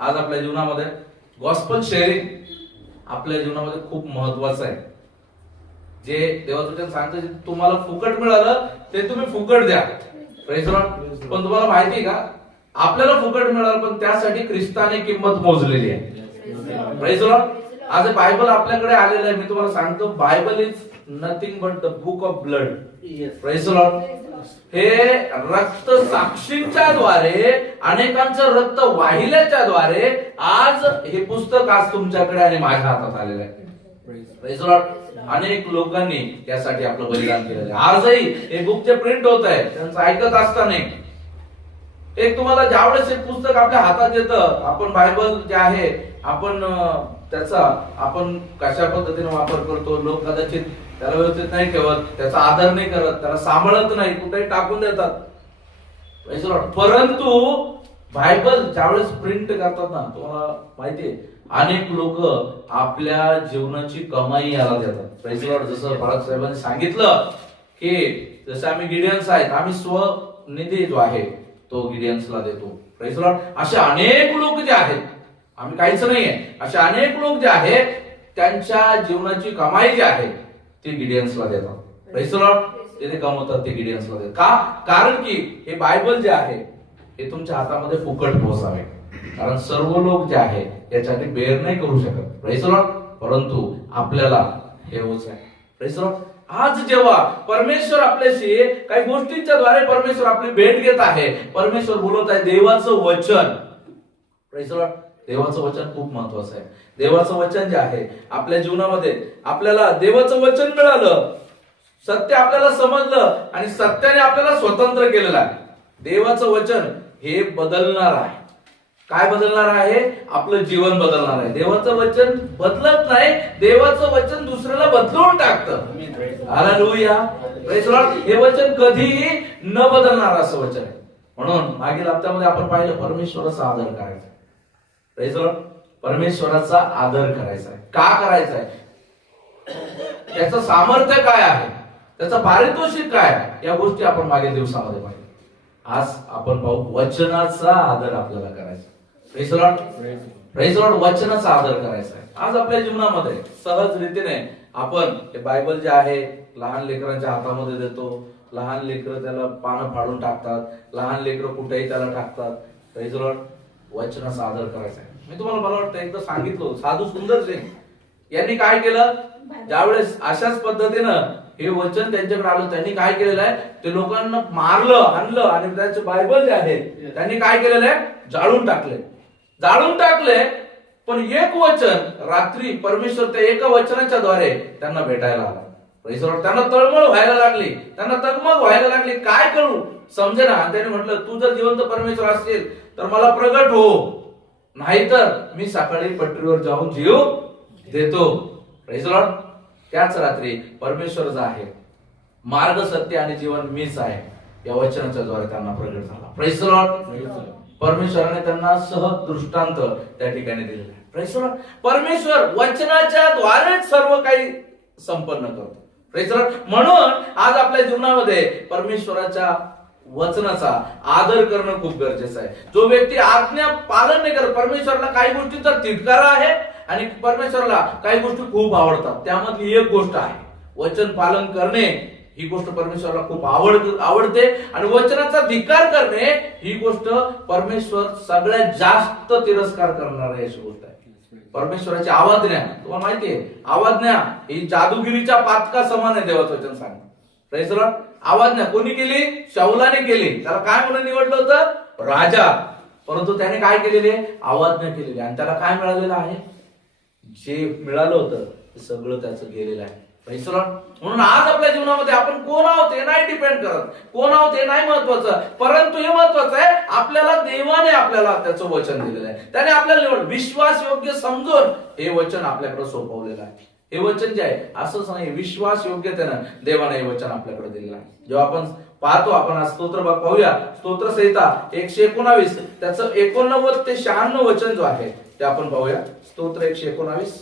आज आपल्या जीवनामध्ये गॉस्पल शेअरिंग आपल्या जीवनामध्ये खूप महत्वाचं आहे. जे देवाचं वचन सांगतं, जे तुम्हाला फुकट मिळालं ते तुम्ही फुकट द्या. Praise the Lord. पण तुम्हाला माहिती आहे का, आपल्याला फुकट मिळालं पण त्यासाठी ख्रिस्ताने किंमत मोजलेली आहे. Praise the Lord. आज बायबल आपल्याकडे आलेलं आहे. मी तुम्हाला सांगतो, Bible is nothing but the book of blood. Praise the Lord. हे रक्त साक्षींच्या द्वारे, अनेकांचं रक्त वाहिल्याच्या द्वारे आज हे पुस्तक आज तुमच्याकडे आणि माझ्या हातात आलेलं आहे. Praise the Lord. अनेक लोकांनी त्यासाठी आपलं बलिदान केलेलं आहे. आजही हे बुक जे प्रिंट होत आहे त्यांचं ऐकत असताना एक तुम्हाला ज्यावेळेस एक पुस्तक आपल्या हातात येतं, आपण बायबल जे आहे आपण त्याचा आपण कशा पद्धतीने वापर करतो. लोक कदाचित त्याला व्यवस्थित नाही ठेवत, त्याचा आदर नाही करत, त्याला सांभाळत नाही, कुठेही टाकून देतात. परंतु बायबल ज्यावेळेस प्रिंट करतात ना, तुम्हाला माहितीये अनेक लोक आपल्या जीवनाची कमाई याला देतात. Praise the Lord. जसं बाळक साहेबांनी सांगितलं की जसं आम्ही गिडियन्स आहेत, आम्ही स्वनिधी जो आहे तो गिडियन्सला देतो. Praise the Lord. असे अनेक लोक जे आहेत, आम्ही काहीच नाहीये, असे अनेक लोक जे आहेत त्यांच्या जीवनाची कमाई जी आहे ती गिडियन्सला देतात. Praise the Lord. ते कमवतात, ते गिडियन्सला देतात. का? कारण की हे बायबल जे आहे हे तुमच्या हातामध्ये फुकट पोहोचावे. कारण सर्व लोक जे आहे याच्यासाठी बेअर नाही करू शकत. Praise the Lord. परंतु आपल्याला हे होत आहे. Praise the Lord. आज जेव्हा परमेश्वर आपल्याशी काही गोष्टींच्या द्वारे परमेश्वर आपली भेट घेत आहे, परमेश्वर बोलत आहे देवाचं वचन. Praise the Lord. देवाचं वचन खूप महत्वाचं आहे. देवाचं वचन जे आहे आपल्या जीवनामध्ये, आपल्याला देवाचं वचन मिळालं, सत्य आपल्याला समजलं आणि सत्याने आपल्याला स्वतंत्र केलेलं आहे. देवाचं वचन हे बदलणार आहे. काय बदलणार आहे? आपलं जीवन बदलणार आहे. देवाचं वचन बदलत नाही, देवाचं वचन दुसऱ्याला बदलून टाकतं. हालेलुया. Praise the Lord. हे वचन कधीही न बदलणार असं वचन आहे. म्हणून मागील हप्त्यामध्ये आपण पाहिलं परमेश्वराचा आदर करायचा. Praise the Lord. परमेश्वराचा आदर करायचा आहे. का करायचा आहे? त्याचं सामर्थ्य काय आहे, त्याचं पारितोषिक काय आहे, या गोष्टी आपण मागील दिवसामध्ये पाहिजे. आज आपण पाहू वचनाचा आदर आपल्याला करायचा. Praise the Lord. Praise the Lord. वचनाचा आदर करायचा आहे. आज आपल्या जीवनामध्ये सहज रीतीने आपण हे बायबल जे आहे लहान लेकरांच्या हातामध्ये देतो. लहान लेकरं त्याला पानं फाडून टाकतात, लहान लेकरं कुठेही त्याला टाकतात. Praise the Lord. वचनाचा आदर करायचा आहे. मी तुम्हाला मला वाटतं एकदा सांगितलं, साधू सुंदर सिंग यांनी काय केलं, ज्यावेळेस अशाच पद्धतीनं हे वचन त्यांच्याकडे आलं, त्यांनी काय केलेलं आहे, ते लोकांना मारलं, आणलं आणि त्याचे बायबल जे आहे त्यांनी काय केलेलं आहे, जाळून टाकले. पण एक वचन रात्री परमेश्वर त्या एका वचनाच्या द्वारे त्यांना भेटायला आला. त्यांना तळमळ व्हायला लागली, त्यांना तगमग व्हायला लागली, काय करू समजेना. त्यांनी म्हटलं, तू जर जिवंत परमेश्वर असेल तर मला प्रगट हो, नाहीतर मी सकाळी पटरीवर जाऊन जीव देतो. Praise the Lord. त्याच रात्री परमेश्वर जो आहे, मार्ग सत्य आणि जीवन मीच आहे, या वचनाच्या द्वारे त्यांना प्रगट झाला. Praise the Lord. परमेश्वराने त्यांना सहज दृष्टांत त्या ठिकाणी दिलेला आहे. Praise the Lord. परमेश्वर वचनाच्या द्वारेच सर्व काही संपन्न करतो. Praise the Lord. म्हणून आज आपल्या जीवनामध्ये परमेश्वराच्या वचनाचा आदर करणं खूप गरजेचं आहे. जो व्यक्ती आज्ञा पालन नाही करत, परमेश्वराला काही गोष्टींचा तिटकारा आहे आणि परमेश्वराला काही गोष्टी खूप आवडतात, त्यामधली एक गोष्ट आहे वचन पालन करणे. ही गोष्ट परमेश्वराला खूप आवडते आणि वचनाचा धिक्कार करणे ही गोष्ट परमेश्वर सगळ्यात जास्त तिरस्कार करणार आहे अशी गोष्ट आहे. परमेश्वराची आवाज्ञा, तुम्हाला माहितीये आवाज्ञा ही जादूगिरीच्या पातका समान आहे. देवाचं वचन सांगतं. Praise the Lord. आवाज्ञा कोणी केली? शाऊलाने केली. त्याला काय म्हणून निवडलं होतं? राजा. परंतु त्याने काय केलेले? आवाज्ञा केलेली. आणि त्याला काय मिळालेलं आहे? जे मिळालं होतं ते सगळं त्याचं गेलेलं आहे. Praise the Lord. म्हणून आज आपल्या जीवनामध्ये आपण कोण आहोत हे नाही डिपेंड करत, कोण आहोत हे नाही महत्वाचं, परंतु हे महत्वाचं आहे आपल्याला देवाने आपल्याला त्याचं वचन दिलेलं आहे. त्याने आपल्याला निवड विश्वास योग्य समजून हे वचन आपल्याकडे सोपवलेलं आहे. हे वचन जे आहे असंच नाही, विश्वास योग्यतेनं देवाने हे वचन आपल्याकडे दिलेलं आहे. जेव्हा आपण पाहतो, आपण आज स्तोत्र पाहूया, स्तोत्र संहिता 119 त्याचं 89 ते 96 वचन जो आहे ते आपण पाहूया. स्तोत्र 119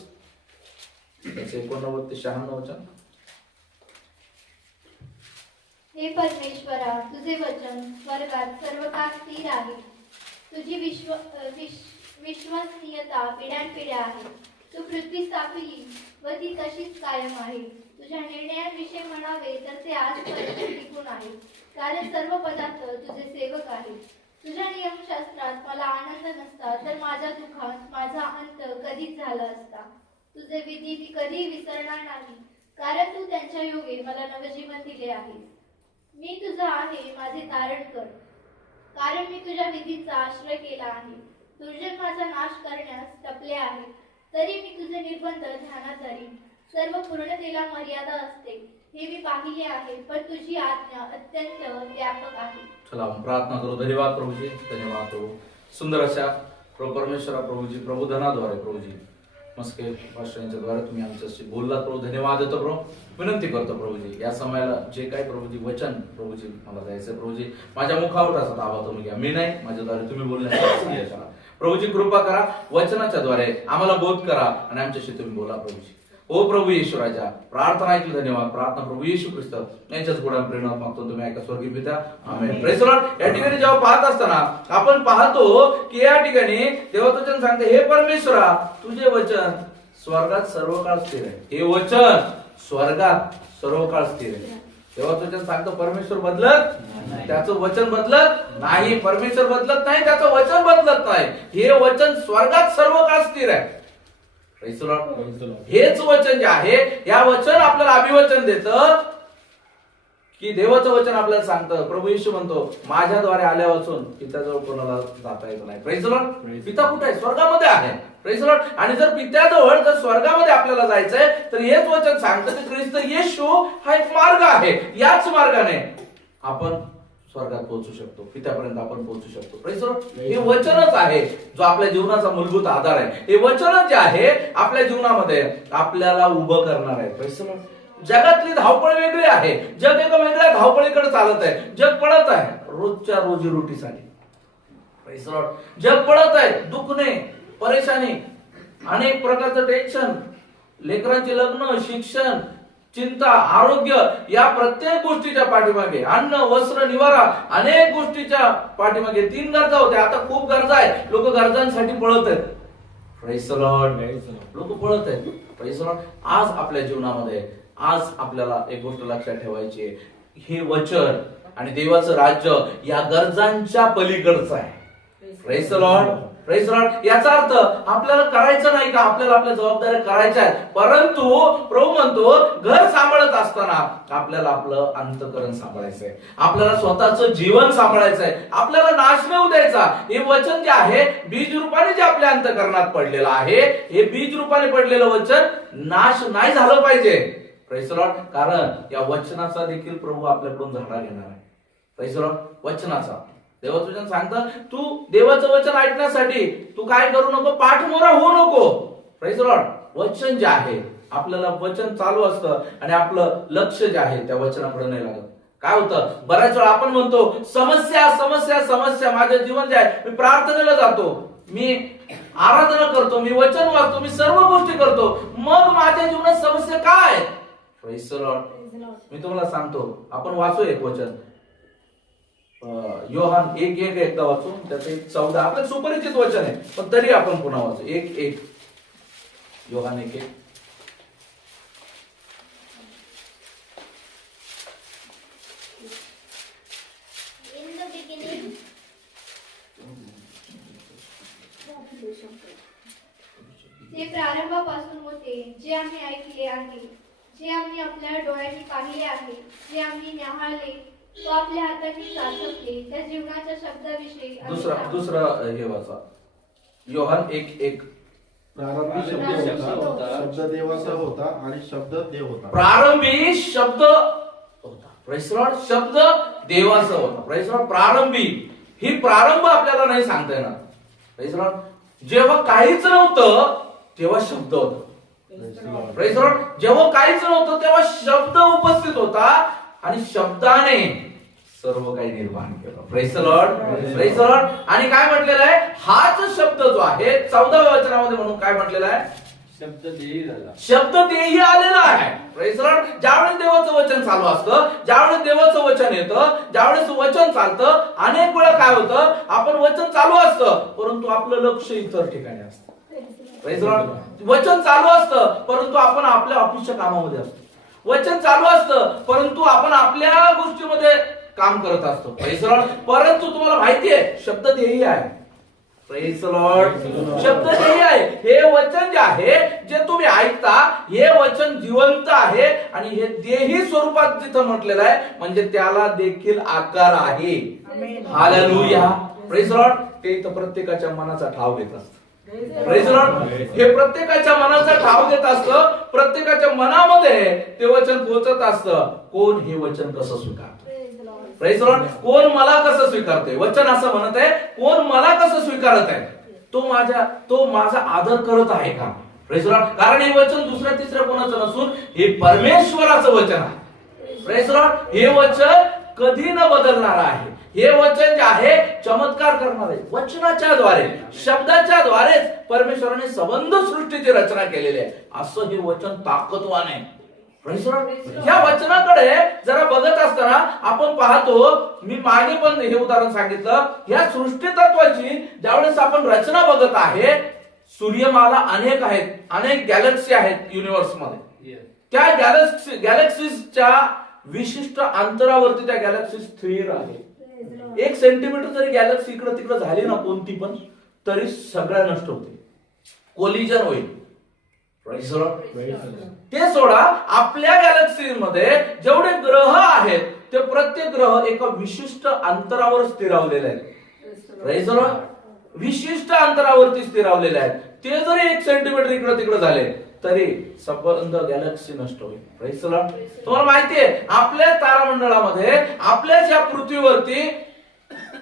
त्याचं 89 ते 96 वचन. हे परमेश्वरा, तुझे वचन स्वर्गात सर्व काळ स्थिर आहे. तुझी विश्वसनीयता पिढ्यानपिढ्या आहे. तू पृथ्वी स्थापिली व ती तशीच कायम आहे. तुझ्या निर्णयांविषयी म्हणावे तर ते आजपर्यंत टिकून आहे, कारण सर्व पदार्थ तुझे सेवक आहेत. तुझ्या नियमशास्त्रात मला आनंद नसता तर माझ्या दुःखात माझा अंत कधीच झाला असता. तुझे विधी मी कधी विसरणार नाही, कारण तू त्यांच्या योगे मला नवजीवन दिले आहे. मी तुझा आहे माझे तारण कर, कारण मी तुझ्या विधीचा आश्रय केला आहे. तुझे माझा नाश करण्यास टपले आहे, तरी मी तुझे निर्बंध ध्यानात धरीन. सर्व पूर्णतेला मर्यादा असते हे मी पाहिले आहे, पण तुझी आज्ञा अत्यंत व्यापक आहे. चला आपण प्रार्थना करू. धन्यवाद प्रभूजी, धन्यवाद प्रभू. सुंदर अशा प्रभू परमेश्वरा प्रभूजी, प्रबोधनाद्वारे प्रभूजी मस्के पास्टरांच्या द्वारे तुम्ही आमच्याशी बोललात प्रभू. धन्यवाद देतो प्रभू. विनंती करतो प्रभूजी, या समयाला जे काही प्रभूजी वचन प्रभूजी मला द्यायचं प्रभूजी, माझ्या मुखावटाचा ताबा तुम्ही घ्या. मी नाही, माझ्याद्वारे तुम्ही बोलण्याचा प्रभूजी कृपा करा. वचनाच्या द्वारे आम्हाला बोध करा आणि आमच्याशी तुम्ही बोला प्रभूजी. ओ प्रभू येशू राजा, प्रार्थना ऐकली. धन्यवाद. प्रार्थना प्रभू येशू ख्रिस्त यांच्याच गुणा प्रेरणा मागतो तुम्ही ऐका स्वर्गीय पिता. आमेन. Praise the Lord. या ठिकाणी जेव्हा पाहत असताना आपण पाहतो की या ठिकाणी देवाचं वचन सांगते, हे परमेश्वरा तुझे वचन स्वर्गात सर्व काळ स्थिर आहे. हे वचन स्वर्गात सर्व काळ स्थिर आहे. देवाचं वचन सांगतो परमेश्वर बदलत, त्याचं वचन बदलत नाही. परमेश्वर बदलत नाही, त्याचं वचन बदलत नाही. हे वचन स्वर्गात सर्व काळ स्थिर आहे. हेच वचन जे आहे, या वचन आपल्याला अभिवचन देतं की देवाचं वचन आपल्याला सांगतं. प्रभू येशू म्हणतो, माझ्याद्वारे आल्या वाचून पित्याजवळ कोणाला जाता येत नाही. Praise the Lord. पिता कुठे आहे? स्वर्गामध्ये आहे. Praise the Lord. आणि जर पित्याजवळ जर स्वर्गामध्ये आपल्याला जायचंय तर हेच वचन सांगतं की ख्रिस्त येशू हा एक मार्ग आहे. याच मार्गाने आपण स्वर्गात पोहोचू शकतो, पित्यापर्यंत आपण पोहोचू शकतो. Praise the Lord. हे वचनच आहे जो आपल्या जीवनाचा मूलभूत आधार आहे. हे वचनच जे आहे आपल्या जीवनामध्ये आपल्याला उभं करणार आहे. Praise the Lord. जगातली धावपळ वेगळी आहे. जग एका वेगळ्या धावपळीकडे चालत आहे. जग पळत आहे रोजच्या रोजीरोटीसाठी. Praise the Lord. जग पळत आहे दुखणे, परेशानी, अनेक प्रकारचं टेन्शन, लेकरांचे लग्न, शिक्षण, चिंता, आरोग्य, या प्रत्येक गोष्टीच्या पाठीमागे अन्न, वस्त्र, निवारा, अनेक गोष्टीच्या पाठीमागे 3 गरजा होत्या. आता खूप गरजा आहेत. लोक गरजांसाठी पळत आहेत. Praise the Lord. लोक पळत आहेत. Praise the Lord. आज आपल्या जीवनामध्ये आज आपल्याला एक गोष्ट लक्षात ठेवायची आहे, हे वचन आणि देवाचं राज्य या गरजांच्या पलीकडचं आहे. Praise the Lord. Praise the Lord. याचा अर्थ आपल्याला करायचं नाही का, आपल्याला आपल्या जबाबदाऱ्या करायच्या आहेत, परंतु प्रभू म्हणतो घर सांभाळत असताना आपल्याला आपलं अंतःकरण सांभाळायचंय, आपल्याला स्वतःचं जीवन सांभाळायचंय, आपल्याला नाश न होऊ द्यायचा. हे वचन जे आहे बीज रूपाने जे आपल्या अंतःकरणात पडलेलं आहे, हे बीज रूपाने पडलेलं वचन नाश नाही झालं पाहिजे. Praise the Lord. कारण या वचनाचा देखील प्रभू आपल्याकडून झाडा घेणार आहे. Praise the Lord. वचनाचा देवाचं वचन सांगतं, तू देवाचं वचन ऐकण्यासाठी तू काय करू नको, पाठमोरा होऊ नको. Praise the Lord. वचन जे आहे आपल्याला वचन चालू असतं आणि आपलं लक्ष जे आहे त्या वचनाकडे नाही लागत. काय होतं, बऱ्याच वेळा आपण म्हणतो समस्या समस्या समस्या. माझं जीवन जे आहे, मी प्रार्थनेला जातो, मी आराधना करतो, मी वचन वाचतो, मी सर्व गोष्टी करतो, मग माझ्या जीवनात समस्या काय? Praise the Lord. मी तुम्हाला सांगतो, आपण वाचू एक वचन, योहान 1:1 एकदा वाचू, त्याचं 14 आपलं सुपरिचित वचन आहे, पण तरी आपण पुन्हा वाचू. 1:1 योहान 1:1. ते प्रारंभापासून होते, जे आम्ही ऐकले आहे, जे आम्ही आपल्या डोळ्यांनी पाहिले आहे, जे आम्ही न्याहाळले, तो आपल्या हातांनी चाचपले, त्या जीवनाच्या शब्दाविषयी दुसरा हे वाचा, योहान 1:1. प्रारंभी शब्द होता, शब्द देवाचा होता आणि शब्द देव होता. प्रारंभी शब्द होता. Praise the Lord. शब्द देवाचा होता. Praise the Lord. प्रारंभी ही प्रारंभ आपल्याला नाही सांगता येणार. Praise the Lord. जेव्हा काहीच नव्हतं तेव्हा शब्द होता. Praise the Lord. जेव्हा काहीच नव्हतं तेव्हा शब्द उपस्थित होता आणि शब्दाने सर्व काही निर्माण केलं. Praise the Lord. Praise the Lord. आणि काय म्हटलेलं आहे, हाच शब्द जो आहे 14व्या वचनामध्ये म्हणून काय म्हटलेलं आहे, शब्द देही झाला. शब्द तेही आलेला आहे. Praise the Lord. ज्यावेळेस देवाचं वचन चालू असतं, ज्यावेळेस देवाचं वचन येतं, ज्यावेळेस वचन चालतं, अनेक वेळा काय होतं, आपण वचन चालू असतं परंतु आपलं लक्ष इतर ठिकाणी असतं. Praise the Lord. वचन चालू असतं परंतु आपण आपल्या ऑफिसच्या कामामध्ये असतो. वचन चालू असतं परंतु आपण आपल्या गोष्टीमध्ये काम करत असतो. Praise the Lord. परंतु तुम्हाला माहिती आहे शब्द तेही आहे. Praise the Lord. शब्द हे आहे, हे वचन जे आहे जे तुम्ही ऐकता, हे वचन जिवंत आहे आणि हे देही स्वरूपात जिथं म्हटलेलं आहे म्हणजे त्याला देखील आकार आहे. हालेलुया. Praise Lord. ते इथं प्रत्येकाच्या मनाचा ठाव घेत असतं. Praise Lord. हे प्रत्येकाच्या मनाचा ठाव घेत असतं, प्रत्येकाच्या मनामध्ये ते वचन पोहोचत असतं. कोण हे वचन कसं स्वीकारतं? Praise Lord. कोण मला कसं स्वीकारतोय? वचन असं म्हणत आहे, कोण मला कसं स्वीकारत आहे? तो माझा आदर करत आहे का? Praise Lord. कारण हे वचन दुसऱ्या तिसऱ्या कोणाचं नसून हे परमेश्वराचं वचन आहे. Praise Lord. हे वचन कधी न बदलणार आहे. हे वचन जे आहे चमत्कार करणार आहे. वचनाच्या द्वारे, शब्दाच्या द्वारेच परमेश्वराने संबंध सृष्टीची रचना केलेली आहे. असं हे वचन ताकदवान आहे. या वचनाकडे जरा बघत असताना आपण पाहतो, मी मागे पण हे उदाहरण सांगितलं, या सृष्टी तत्वाची ज्यावेळेस आपण रचना बघत आहे, सूर्यमाला अनेक आहेत, अनेक गॅलेक्सी आहेत युनिव्हर्स मध्ये. त्या गॅलेक्सीच्या विशिष्ट अंतरावरती त्या गॅलेक्सी स्थिर आहे. 1 सेंटीमीटर जरी गॅलेक्सी इकडे तिकडे झाली ना कोणती पण, तरी सगळ्या नष्ट होते, कोलिजन होईल. ते सोडा, आपल्या गॅलेक्सी मध्ये जेवढे ग्रह आहेत ते प्रत्येक ग्रह एका विशिष्ट अंतरावर स्थिरावलेले आहेत. विशिष्ट अंतरावरती स्थिरावलेले आहेत. ते जरी 1 सेंटीमीटर इकडे तिकडे झाले तरी संबंध गॅलेक्सी नष्ट होईल. Praise the Lord. तुम्हाला माहितीये आपल्या तारामंडळामध्ये, आपल्याच या पृथ्वीवरती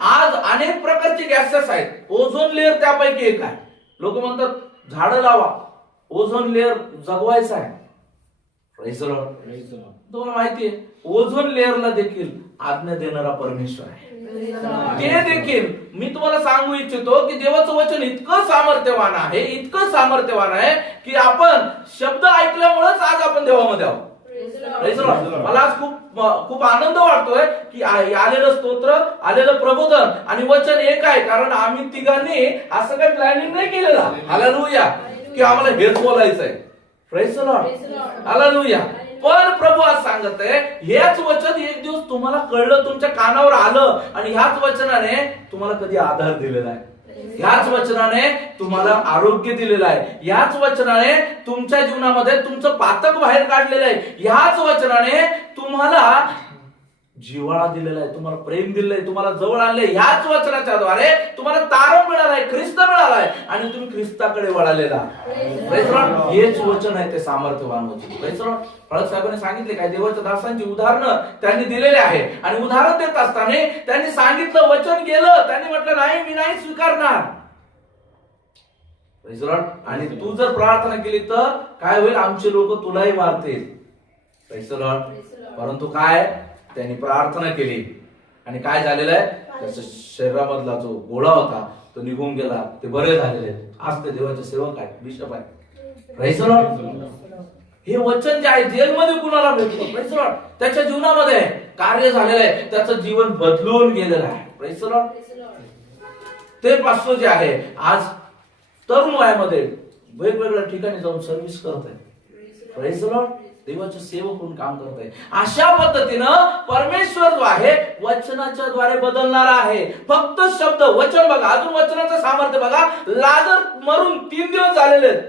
आज अनेक प्रकारचे गॅसेस आहेत. ओझोन लेअर त्यापैकी एक आहे. लोक म्हणतात झाडं लावा, ओझोन लेअर जगवायचा आहे. Praise the Lord. तुम्हाला माहितीये ओझोन लेअरला देखील आज्ञा देणारा परमेश्वर आहे. ते देखील मी तुम्हाला सांगू इच्छितो की देवाचं वचन इतकं सामर्थ्यवान आहे, इतकं सामर्थ्यवान आहे की आपण शब्द ऐकल्यामुळेच आज आपण देवामध्ये आहोत. मला आज खूप आनंद वाटतोय की आलेलं स्तोत्र, आलेलं प्रबोधन आणि वचन एक आहे. कारण आम्ही तिघांनी असं काही प्लॅनिंग नाही केलेलं. हालेलुया. की आम्हाला हेच बोलायचंय. Praise the Lord. हालेलुया. पण प्रभू आज सांगत आहे, हेच वचन एक दिवस तुम्हाला कळलं, तुमच्या कानावर आलं आणि ह्याच वचनाने तुम्हाला कधी आधार दिलेला आहे. ह्याच वचनाने तुम्हाला आरोग्य दिलेलं आहे. ह्याच वचनाने तुमच्या जीवनामध्ये तुमचं पातक बाहेर काढलेलं आहे. ह्याच वचनाने तुम्हाला जिव्हाळा दिलेला आहे, तुम्हाला प्रेम दिलेलं आहे, तुम्हाला जवळ आणले. ह्याच वचनाच्या द्वारे तुम्हाला तारण मिळालाय, ख्रिस्त मिळालाय आणि तुम्ही ख्रिस्ताकडे वळालेला. हेच वचन आहे, ते सामर्थ्यवान वचन. फळक साहेबांनी सांगितले काय, देवाच्या दासांची उदाहरणं त्यांनी दिलेले आहे आणि उदाहरण देत असताना त्यांनी सांगितलं, वचन गेलं, त्यांनी म्हटलं नाही, मी नाही स्वीकारणार. आणि तू जर प्रार्थना केली तर काय होईल, आमचे लोक तुलाही मारतील. परंतु काय, त्यांनी प्रार्थना केली आणि काय झालेलं आहे, त्याच्या शरीरामधला जो गोळा होता तो निघून गेला, ते बरे झालेले. आज ते देवाचे सेवक आहेत, बिशप आहेत. हे वचन जे आहे जेलमध्ये कुणाला भेटतो, प्रेज द लॉर्ड, त्याच्या जीवनामध्ये कार्य झालेलं आहे, त्याचं जीवन बदलून गेलेलं आहे. Praise the Lord. ते पास्टर जे आहे आज तरुण वयामध्ये वेगवेगळ्या ठिकाणी जाऊन सर्व्हिस करत आहे. Praise the Lord. देवाचे सेवक म्हणून काम करत आहे. अशा पद्धतीनं परमेश्वर जो आहे वचनाच्या द्वारे बदलणारा आहे. फक्त शब्द, वचन बघा, अजून वचनाचं सामर्थ्य बघा. लाजर मरून 3 दिवस झालेले आहेत.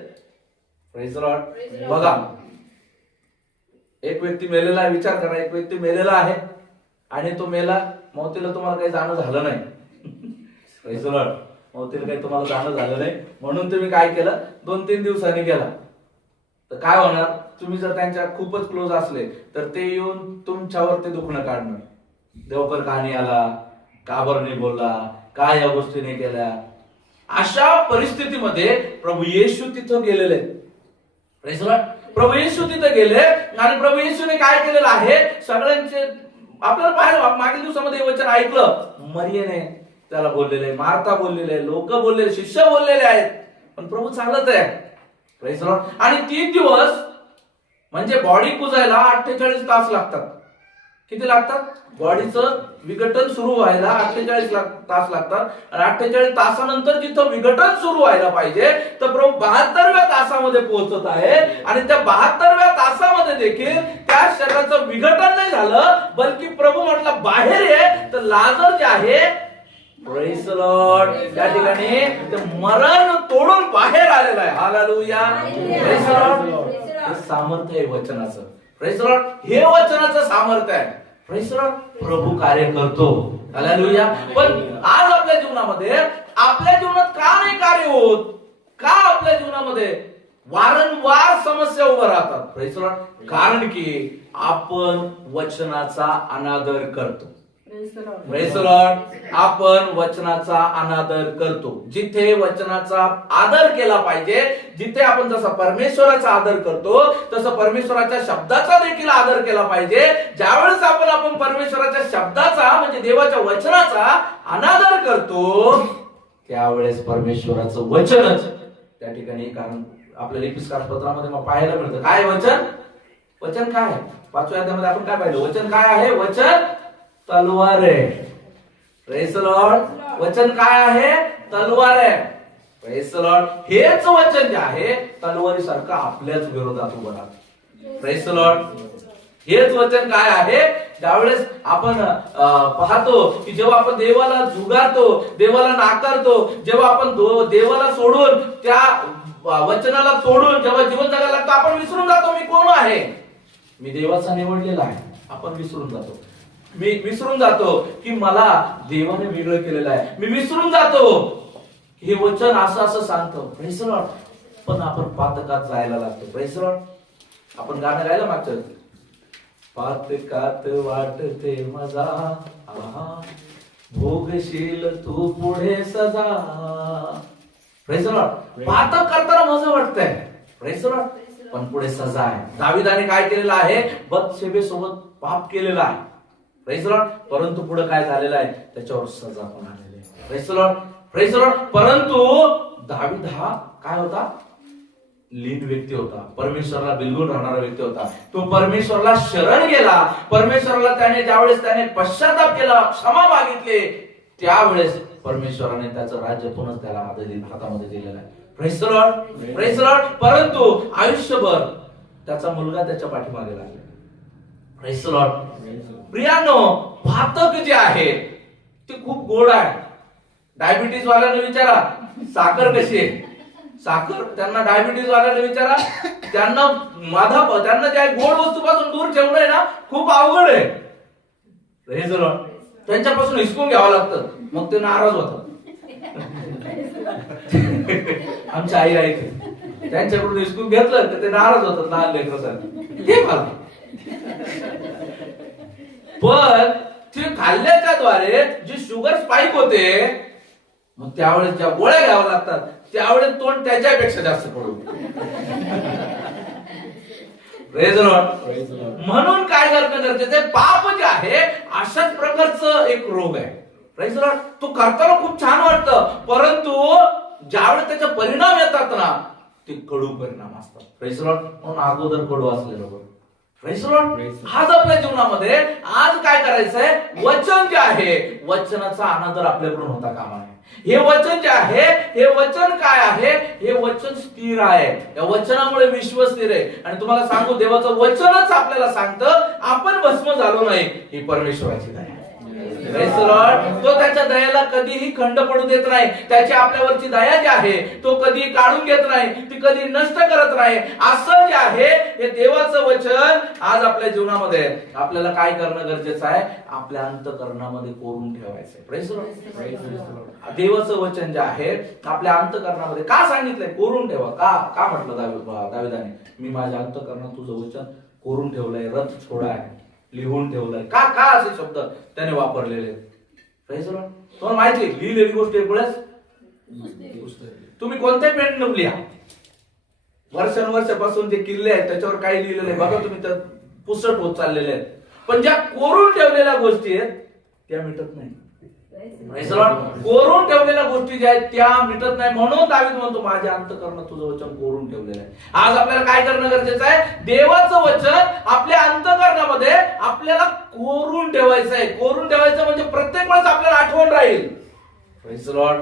Praise the Lord. बघा, एक व्यक्ती मेलेला आहे. विचार करा, एक व्यक्ती मेलेला आहे आणि तो मेला, मौतीला तुम्हाला काही जाणं झालं नाही. Praise the Lord. मौतीला काही तुम्हाला जाणं झालं नाही म्हणून तुम्ही काय केलं, 2-3 दिवसांनी गेला. तर काय होणार, तुम्ही जर त्यांच्या खूपच क्लोज असले तर ते येऊन तुमच्यावर ते दुखणं काढणार. देवकर का नाही आला, का बरं नाही बोलला, काय या गोष्टी नाही केल्या. अशा परिस्थितीमध्ये प्रभू येशू तिथं गेलेले. प्रभू येशू तिथं गेले आणि प्रभू येशूने काय केलेलं आहे, सगळ्यांचे आपल्याला पाहिलं, मागील दिवसामध्ये वचन ऐकलं. मरियेने त्याला बोललेले, मार्था बोललेले, लोक बोललेले, शिष्य बोललेले आहेत. पण प्रभू चालत आहे. Praise the Lord. आणि 3 दिवस म्हणजे बॉडी कुजायला 48 तास लागतात. किती लागतात? बॉडीचं विघटन सुरू व्हायला 48 तास लागतात. आणि 48 तासानंतर जिथं विघटन सुरू व्हायला पाहिजे तर प्रभू 72व्या तासामध्ये पोहोचत आहे. आणि त्या 72व्या तासामध्ये देखील त्या शरीराचं विघटन नाही झालं, बल्कि प्रभू म्हटलं बाहेर ये. तर लाजर जे आहे, Praise the Lord, त्या ठिकाणी ते मरण तोडून बाहेर आलेलं आहे. हालेलुया. Praise the Lord. हे सामर्थ्य आहे वचनाचं. Praise the Lord. हे वचनाचं सामर्थ्य आहे. Praise the Lord. प्रभू कार्य करतो. हालेलुया. पण आज आपल्या जीवनामध्ये, आपल्या जीवनात का नाही कार्य होत? का आपल्या जीवनामध्ये वारंवार समस्या उभ्या राहतात? Praise the Lord. कारण की आपण वचनाचा अनादर करतो. Praise the Lord. आपण वचनाचा अनादर करतो. जिथे वचनाचा आदर केला पाहिजे, जिथे आपण जसा परमेश्वराचा आदर करतो तसं परमेश्वराच्या शब्दाचा देखील आदर केला पाहिजे. ज्यावेळेस आपण परमेश्वराच्या शब्दाचा म्हणजे देवाच्या वचनाचा अनादर करतो, त्यावेळेस परमेश्वराचं वचनच त्या ठिकाणी, कारण आपल्याला एपिस्कास पत्रामध्ये मग पाहायला मिळतं काय वचन. वचन काय आहे? 5व्या अध्यायामध्ये आपण काय पाहिलं? वचन काय आहे? वचन तलवार आहे. Praise the Lord. वचन काय आहे? तलवार आहे. Praise the Lord. हेच वचन जे आहे तलवारीसारखं आपल्याच विरोधात उभं राहतं. Praise the Lord. हेच वचन काय आहे? ज्यावेळेस आपण पाहतो की जेव्हा आपण देवाला झुगारतो, देवाला नाकारतो, जेव्हा आपण देवाला सोडून त्या वचनाला तोडून जेव्हा जीवन जगायला लागतो, आपण विसरून जातो मी कोण आहे. मी देवाचा निवडलेला आहे. आपण विसरून जातो. मी विसरून जातो की मला देवाने वेगळं केलेलं आहे. मी विसरून जातो हे वचन असं सांगतो. Praise the Lord. पण आपण पातकात जायला लागतो. Praise the Lord. आपण गाणं गायला मागतो, पातकात वाटते मजा, आहा भोगशील तू पुढे सजा. Praise the Lord. पातक करताना मजा वाटतंय. Praise the Lord. पण पुढे सजा आहे. दाविदाने काय केलेलं आहे? बत्शेबेसोबत पाप केलेलं आहे. Praise the Lord. परंतु पुढे काय झालेलं आहे? त्याच्यावर सजा पण आलेली आहे. Praise the Lord. Praise the Lord. परंतु दावीद हा काय होता? लीन व्यक्ती होता. परमेश्वराला बिलगून राहणारा व्यक्ती होता. तो परमेश्वराला शरण गेला. परमेश्वराला त्याने ज्यावेळेस त्याने पश्चाताप केला, क्षमा मागितले, त्यावेळेस परमेश्वराने त्याचं राज्य पुन्हा त्याला हातामध्ये दिलेलं आहे. Praise the Lord. Praise the Lord. परंतु आयुष्यभर त्याचा मुलगा त्याच्या पाठीमागे लागला. Praise the Lord. प्रियानो, पातक जे आहे ते खूप गोड आहे. डायबिटीज वाल्यांना विचारा साखर कशी आहे. साखर त्यांना डायबिटीज वाल्यांना विचारा, त्यांना ज्या गोड वस्तूपासून दूर ठेवणं आहे ना खूप अवघड आहे. Praise the Lord. त्यांच्यापासून हिसकून घ्यावं लागतं, मग ते नाराज होतात. आमच्या आई ऐकते, त्यांच्याकडून हिसकून घेतलं तर ते नाराज होतात. लहान लेकरांसाठी हे फालतू. पण ते खाल्ल्याच्या द्वारे जे शुगर स्पाइक होते, मग त्यावेळेस ज्या गोळ्या घ्याव्या लागतात त्यावेळेस तोंड त्याच्यापेक्षा जास्त पडू. Praise the Lord. म्हणून काय करणं गरजेचं आहे? पाप जे आहे अशाच प्रकारचं एक रोग आहे. Praise the Lord. तो करताना खूप छान वाटतं, परंतु ज्यावेळेस त्याचे परिणाम येतात ना ते कडू परिणाम असतात. Praise the Lord. म्हणून अगोदर कडू असलेलं बरं. Praise the Lord. आज आपल्या जीवनामध्ये आज काय करायचंय? वचन जे आहे वचनाचा अनादर आपल्याकडून होता कामा नये. हे वचन जे आहे, हे वचन काय आहे? हे वचन स्थिर आहे. या वचनामुळे विश्व स्थिर आहे. आणि तुम्हाला सांगू, देवाचं वचनच आपल्याला सांगतं आपण भस्म झालो नाही. ही परमेश्वराची दया आहे. Praise the Lord. तो त्याच्या दयाला कधीही खंड पडू देत नाही. त्याची आपल्यावरची दया जी आहे तो कधी काढून घेत नाही, ती कधी नष्ट करत नाही. असं जे आहे हे देवाचं वचन आज आपल्या जीवनामध्ये आपल्याला काय करणं गरजेचं आहे? आपल्या अंतःकरणामध्ये कोरून ठेवायचंय. Praise the Lord. देवाचं वचन जे आहे आपल्या अंतःकरणामध्ये का सांगितलंय? कोरून ठेवा. का म्हटलं दाविदाने? मी माझ्या अंतःकरणात तुझं वचन कोरून ठेवलंय, रथ छोडा आहे, लिहून ठेवलंय. का असे शब्द त्याने वापरलेले? Praise the Lord. तुम्हाला माहिती आहे लिहिलेली गोष्ट एकवेळेस तुम्ही कोणत्या पेन लिहा, वर्षानुवर्षापासून जे किल्ले आहेत त्याच्यावर काही लिहिलेलं आहे बघा तुम्ही, तर पुसट होत चाललेले आहेत. पण ज्या कोरून ठेवलेल्या गोष्टी आहेत त्या मिटत नाही. Praise the Lord. कोरून ठेवलेल्या गोष्टी ज्या आहेत त्या मिटत नाही, म्हणून दावीद म्हणतो माझे अंतःकरण तुझं वचन कोरून ठेवलेलं आहे. आज आपल्याला काय करणं गरजेचं आहे? देवाचं वचन आपल्या अंतःकरणामध्ये आपल्याला कोरून ठेवायचं आहे. कोरून ठेवायचं म्हणजे प्रत्येक वेळेस आपल्याला आठवण राहील Praise the Lord,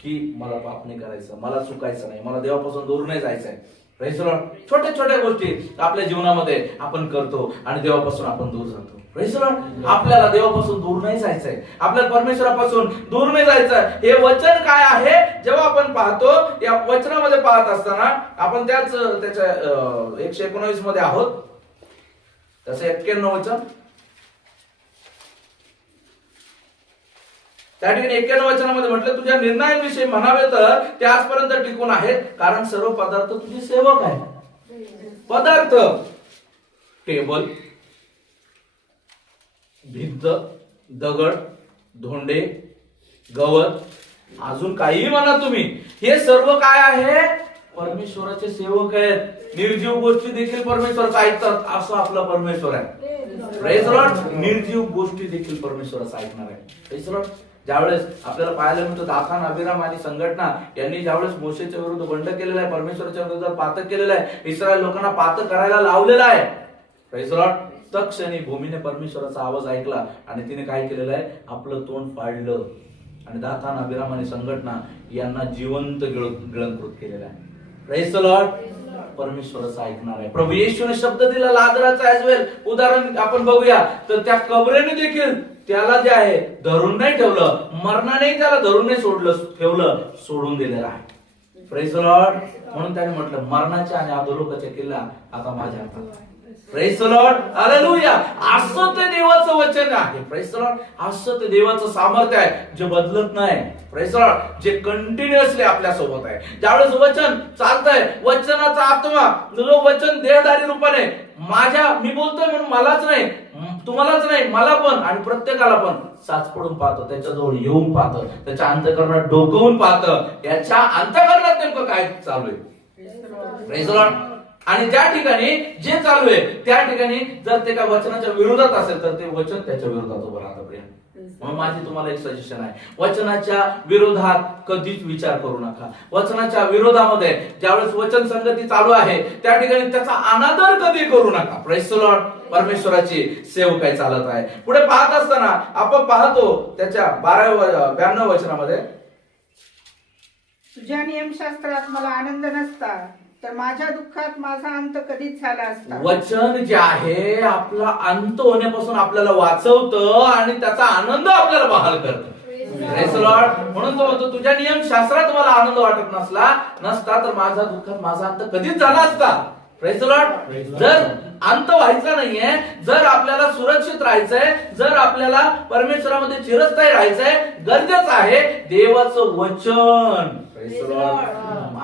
की मला पाप नाही करायचं, मला चुकायचं नाही, मला देवापासून दूर नाही जायचं आहे. Praise the Lord. छोट्या छोट्या गोष्टी आपल्या जीवनामध्ये आपण करतो आणि देवापासून आपण दूर जातो. Praise the Lord. आपल्याला देवापासून दूर नाही जायचंय, आपल्याला परमेश्वरापासून दूर नाही जायचं. हे वचन काय आहे जेव्हा आपण पाहतो, या वचनामध्ये पाहत असताना आपण त्याच्या 119 मध्ये आहोत. त्याचं 91 वचन, त्या ठिकाणी 91 वचनामध्ये म्हटलं तुझ्या निर्णयांविषयी म्हणावे तर ते आजपर्यंत टिकून आहेत, कारण सर्व पदार्थ तुझे सेवक आहे. पदार्थ, टेबल, भिंत, दगड, धोंडे, गवत, अजून काही म्हणा तुम्ही, हे सर्व काय आहे? परमेश्वराचे सेवक आहेत. निर्जीव गोष्टी देखील परमेश्वराचा ऐकतात, असं आपला परमेश्वर आहे. Praise the Lord. निर्जीव गोष्टी देखील परमेश्वराचा ऐकणार आहे. Praise the Lord. ज्यावेळेस आपल्याला पाहायला मिळतं दाथान, अबिराम आणि संघटना यांनी ज्यावेळेस मोशेच्या विरुद्ध बंड केलेला आहे, परमेश्वराच्या विरोधात पातक केलेलं आहे, इस्रायल लोकांना पातक करायला लावलेलं आहे. Praise the Lord. तत्क्षणी भूमीने परमेश्वराचा आवाज ऐकला आणि तिने काय केलेलं आहे? आपलं तोंड फाडलं आणि दाथान, अबिराम आणि संघटना यांना जिवंत गिळंकृत केलेलं आहे. Praise the Lord. परमेश्वराचं ऐकणार आहे. प्रभू येशूने शब्द दिला लाजराचा ऍज वेल. उदाहरण आपण बघूया तर त्या कबरेने देखील त्याला जे आहे धरून नाही ठेवलं, मरणाने त्याला धरून नाही ठेवलं, सोडून दिलेलं आहे. Praise the Lord. म्हणून त्याने म्हटलं मरणाच्या आणि अधोलोकाच्या किल्ला आता माझ्या हातात. Praise the Lord. हालेलुया. असं ते देवाचं वचन आहे. Praise the Lord. असं ते देवाचं सामर्थ्य आहे जे बदलत नाही. Praise the Lord. जे कंटिन्युअसली आपल्या सोबत आहे. ज्यावेळेस वचन चालतंय, वचनाचा आत्मा जो वचन देहधारी रूपाने मी बोलतोय म्हणून मलाच नाही, तुम्हालाच नाही, मला पण आणि प्रत्येकाला पण साच पडून पाहतं, त्याच्याजवळ येऊन पाहतं, त्याच्या अंतःकरणात डोकवून पाहतं, याच्या अंतःकरणात नेमकं काय चालू आहे. Praise the Lord. आणि ज्या ठिकाणी जे चालू आहे त्या ठिकाणी जर ते काय वचनाच्या विरोधात असेल तर ते वचन त्याच्या विरोधात उभं राहतं. म्हणून माझी तुम्हाला एक सजेशन आहे, वचनाच्या विरोधात कधीच विचार करू नका. वचनाच्या विरोधामध्ये ज्यावेळेस वचन संगती चालू आहे त्या ठिकाणी त्याचा अनादर कधी करू नका. Praise the Lord. परमेश्वराची सेवकाई चालत आहे. पुढे पाहत असताना आपण पाहतो त्याच्या 52 वचनामध्ये, तुझ्या नियमशास्त्रात मला आनंद नसता तर माझ्या दुःखात माझा अंत कधीच झाला असता. वचन जे आहे आपला अंत होण्यापासून आपल्याला वाचवतं आणि त्याचा आनंद आपल्याला बहाल करतं. Praise the Lord. म्हणून तो म्हणतो तुझ्या नियमशास्त्रात मला आनंद वाटत नसता तर माझा दुःखात माझा अंत कधीच झाला असता. Praise the Lord. जर अंत व्हायचा नाहीये, जर आपल्याला सुरक्षित राहायचंय, जर आपल्याला परमेश्वरामध्ये चिरस्थायी राहायचंय, गरजेचं आहे देवाचं वचन Praise the Lord.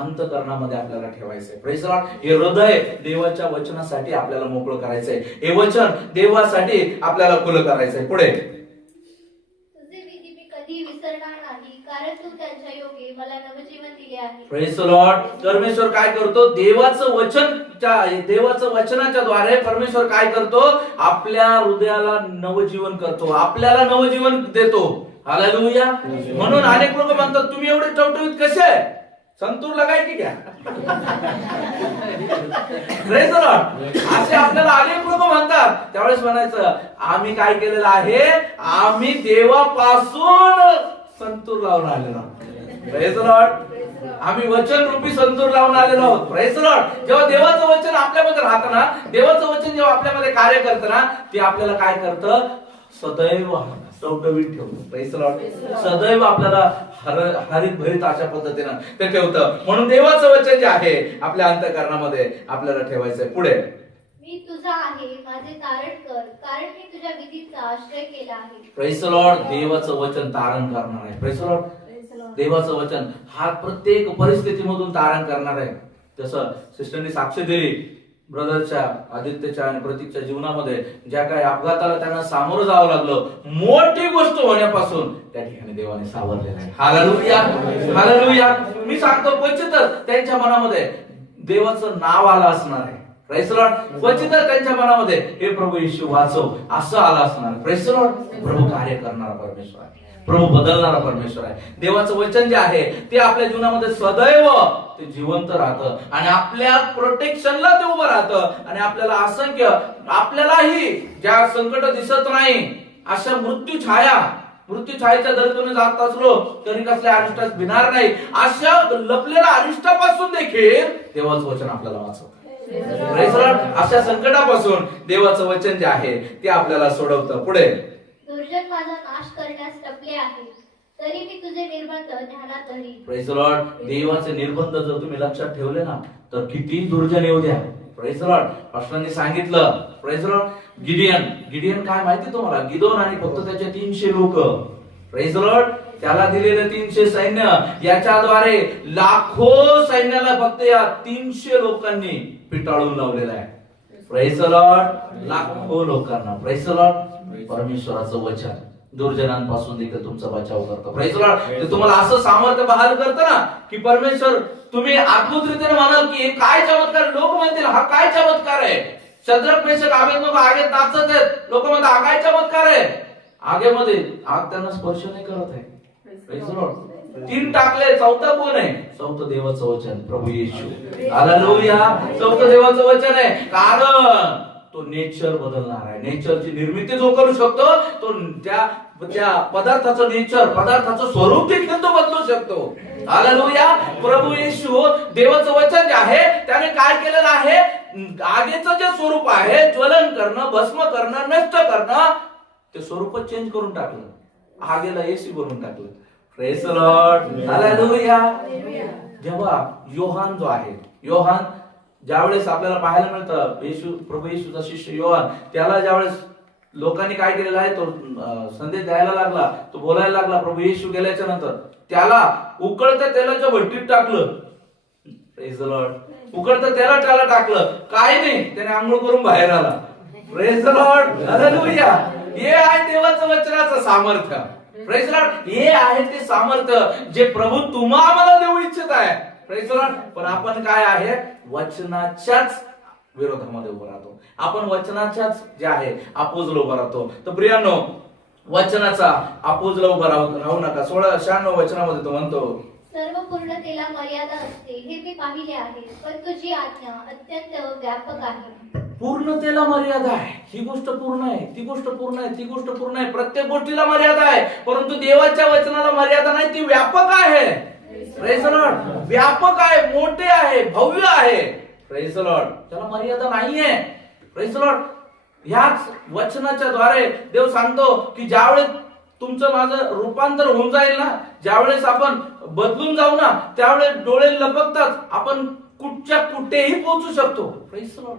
अंतःकरणामध्ये आपल्याला ठेवायचंय. Praise the Lord. हे हृदय देवाच्या वचनासाठी आपल्याला मोकळं करायचंय, हे वचन देवासाठी आपल्याला खुलं करायचंय. पुढे तुझे विधी मी कधी विसरणार नाही, कारण तू त्यांच्या योगे मला नवजीवन दिले आहे. Praise the Lord. परमेश्वर काय करतो? देवाचं वचनाच्या द्वारे परमेश्वर काय करतो? आपल्या हृदयाला नवजीवन करतो, आपल्याला नवजीवन देतो. हालेलुया. म्हणून अनेक लोक म्हणतात तुम्ही एवढे टवटवीत कसे आहे? संतूर लगाय की क्या? Praise the Lord. असे आपल्याला अनेक लोक म्हणतात. त्यावेळेस म्हणायचं आम्ही काय केलेलं आहे? आम्ही देवापासून संतूर लावून आलेलो आहोत. Praise the Lord. आम्ही वचन रूपी संतूर लावून आलेलो आहोत. Praise the Lord. जेव्हा देवाचं वचन आपल्यामध्ये राहतं ना, देवाचं वचन जेव्हा आपल्यामध्ये कार्य करतं ना, ते आपल्याला काय करतं? सदैव टवटवीत ठेवतं. Praise the Lord. सदैव आपल्याला हरित भरित अशा पद्धतीनं ते ठेवतं. म्हणून देवाचं वचन जे आहे आपल्या अंतःकरणामध्ये आपल्याला ठेवायचंय. पुढे मी तुझा आहे, माझे तारण कर, कारण मी तुझ्या विधीचा आश्रय केला आहे. Praise the Lord. देवाचं वचन तारण करणार आहे. Praise the Lord. देवाचं वचन हा प्रत्येक परिस्थितीमधून तारण करणार आहे. जसं सिस्टरनी साक्ष दिली ब्रदरच्या, आदित्यच्या आणि प्रतीकच्या जीवनामध्ये ज्या काही अपघाताला त्यांना सामोरं जावं लागलं, मोठी गोष्ट होण्यापासून त्या ठिकाणी देवाने सावरलेलं आहे. हालेलुया. हालेलुया. मी सांगतो क्वचितच त्यांच्या मनामध्ये देवाचं नाव आलं असणार आहे. Praise the Lord. क्वचितच त्यांच्या मनामध्ये हे प्रभू येशू वाचव असं आलं असणार. Praise the Lord. प्रभू कार्य करणारा परमेश्वर आहे. प्रभू बदलणारा परमेश्वर आहे. देवाचं वचन जे आहे ते आपल्या जीवनामध्ये सदैव ते जिवंत राहतं आणि आपल्या प्रोटेक्शनला ते उभं राहतं आणि आपल्याला असंख्य, आपल्यालाही ज्या संकट दिसत नाही अशा मृत्यू छायेच्या दरीतून जात असलो तरी कसल्या अरिष्टास भिणार नाही, अशा लपलेल्या अरिष्टापासून देखील देवाचं वचन आपल्याला वाचवतं. Praise the Lord. अशा संकटापासून देवाचं वचन जे आहे ते आपल्याला सोडवतं. पुढे, दुर्जन माझा नाश करण्यास टपले आहे, तरी मी तुझे निर्बंध ध्यानात धरीन. Praise the Lord. देवाचे निर्बंध जर तुम्ही लक्षात ठेवले ना तर किती दुर्जन येऊ द्या. Praise the Lord. पास्टरांनी सांगितलं, प्रेज द लॉर्ड, गिडियन काय माहिती तुम्हाला? गिदोन आणि फक्त त्याचे 300 लोक. Praise the Lord. त्याला दिलेलं 300 सैन्य, याच्याद्वारे लाखो सैन्याला फक्त या 300 लोकांनी पिटाळून लावलेलं आहे. Praise the Lord. लाखो लोकांना. Praise the Lord. परमेश्वराचं वचन दुर्जनांपासून देखील तुमचा बचाव करतं. Praise the Lord. ते तुम्हाला असं सामर्थ्य बहाल करतं ना की परमेश्वर, तुम्ही अद्भुतरीतीने म्हणाल की हे काय चमत्कार. लोक म्हणतील हा काय चमत्कार आहे. शद्रक मेषक अबेदnego आगेत नाचत आहेत. लोक म्हणतात हा काय चमत्कार आहे. आगेमध्ये आग त्यांना स्पर्श नाही करत आहे. Praise the Lord. 3 टाकले, चौथा कोण आहे? चौथं देवाचं वचन, प्रभू येशू. हालेलुया. चौथं देवाचं वचन आहे, कारण तो नेचर बदलणार आहे. नेचरची निर्मिती जो करू शकतो तो त्या पदार्थाचं नेचर, पदार्थाचं स्वरूप देखील तो बदलू शकतो. हालेलुया. प्रभू येशू, देवाचं वचन जे आहे त्याने काय केलेलं आहे, आगेचं जे स्वरूप आहे, ज्वलन करणं, भस्म करणं, नष्ट करणं, ते स्वरूपच चेंज करून टाकलं. आगेला एसी बनवून टाकलं. Praise the Lord. हालेलुया. जेव्हा योहान जो आहे, योहान ज्यावेळेस आपल्याला पाहायला मिळतं, प्रभू येशूचा शिष्य योहान, त्याला ज्यावेळेस लोकांनी काय केलेलं आहे, तो संदेश द्यायला लागला, तो बोलायला लागला प्रभू येशू गेल्याच्या नंतर, त्याला उकळत्या तेलाच्या भट्टीत टाकलं. Praise the Lord. उकळत्या तेलात त्याला टाकलं, काय नाही, त्याने आंघोळ करून बाहेर आला. Praise the Lord. हालेलुया. हे आहे देवाचं वचनाचं सामर्थ्य. Praise the Lord. हे आहे ते सामर्थ्य जे प्रभू तुम्हाला देऊ इच्छित आहे. Praise the Lord. पण आपण काय आहे, वचनाच्याच विरोधामध्ये उभं राहतो. आपण वचनाच्याच जे आहे अपोजला उभं राहतो. तर प्रियांनो, वचनाचा अपोजला उभं राहू नका. 96 वचनामध्ये तो म्हणतो, सर्व पूर्णतेला मर्यादा असते हे मी पाहिले आहे, पण तुझी आज्ञा अत्यंत व्यापक आहे. पूर्णतेला मर्यादा आहे. ही गोष्ट पूर्ण आहे, ती गोष्ट पूर्ण आहे, ती गोष्ट पूर्ण आहे. प्रत्येक गोष्टीला मर्यादा आहे, परंतु देवाच्या वचनाला मर्यादा नाही, ती व्यापक आहे. Praise the Lord. व्यापक आहे, मोठे आहे, भव्य आहे. Praise the Lord. त्याला मर्यादा नाहीये. Praise the Lord. ह्याच वचनाच्या द्वारे देव सांगतो की ज्यावेळेस तुमचं माझं रूपांतर होऊन जाईल ना, ज्यावेळेस आपण बदलून जाऊ ना, त्यावेळेस डोळे लपकतात, आपण कुठेही पोहोचू शकतो. Praise the Lord.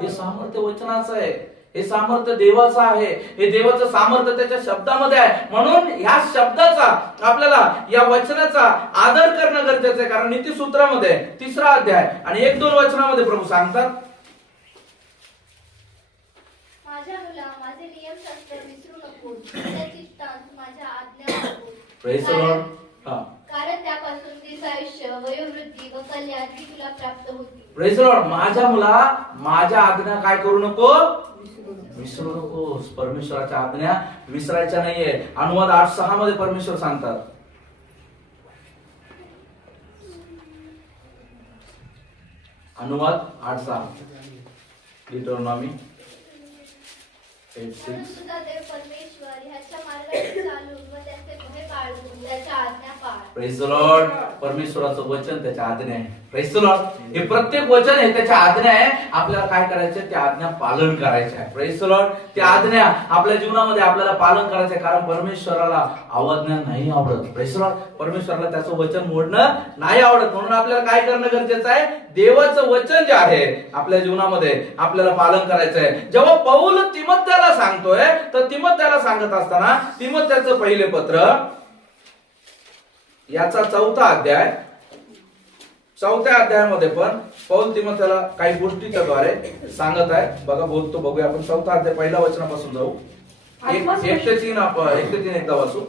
हे सामर्थ्य वचनाचं आहे, हे सामर्थ्य देवाचं आहे, हे देवाचं सामर्थ्य त्याच्या शब्दामध्ये आहे. म्हणून ह्या शब्दाचा, आपल्याला या वचनाचा आदर करणं गरजेचं आहे. कारण नीतिसूत्रामध्ये 3रा अध्याय आणि 1-2 वचनामध्ये प्रभू सांगतात, माझ्या मुला माझे नियमशास्त्र विसरू नकोस, त्याची माझ्या आज्ञा पाळतोस. Praise the Lord. कारण त्यापासून दीर्घायुष्य, वयोवृद्धी व कल्याण ही तुला प्राप्त होती. Praise the Lord. माझ्या मुला माझ्या आज्ञा काय करू नको, विसरू नकोस. परमेश्वराच्या आज्ञा विसरायच्या नाहीये. अनुवाद 8:6 मध्ये परमेश्वर सांगतात, अनुवाद 8:6, डिटरोनॉमी 8:6. म्हणून तुझा देव परमेश्वर ह्याच्या मार्गाने चालून व त्याचे भय बाळगून त्याच्या आज्ञा पाळ. Praise the Lord. परमेश्वराचं वचन त्याच्या आज्ञा आहे. Praise the Lord. हे प्रत्येक वचन आहे त्याच्या आज्ञा आहे. आपल्याला काय करायचं, त्या आज्ञा पालन करायचं आहे. Praise the Lord. त्या आज्ञा आपल्या जीवनामध्ये आपल्याला पालन करायचं आहे, कारण परमेश्वराला अवज्ञा नाही आवडत. Praise the Lord. परमेश्वराला त्याचं वचन मोडणं नाही आवडत. म्हणून आपल्याला काय करणं गरजेचं आहे, देवाचं वचन जे आहे आपल्या जीवनामध्ये आपल्याला पालन करायचं आहे. जेव्हा पौल तिमोथेला सांगतोय, तर तिमोथेला सांगत असताना तिमोथेचं पहिले पत्र याचा 4था अध्याय, 4थ्या अध्यायामध्ये पण पौल तिमोथेला काही गोष्टीच्या द्वारे सांगत आहे. बोलतो, बघूया आपण. 4था अध्याय 1ल्या वचनापासून जाऊ. 1-3 एकदा वाचू.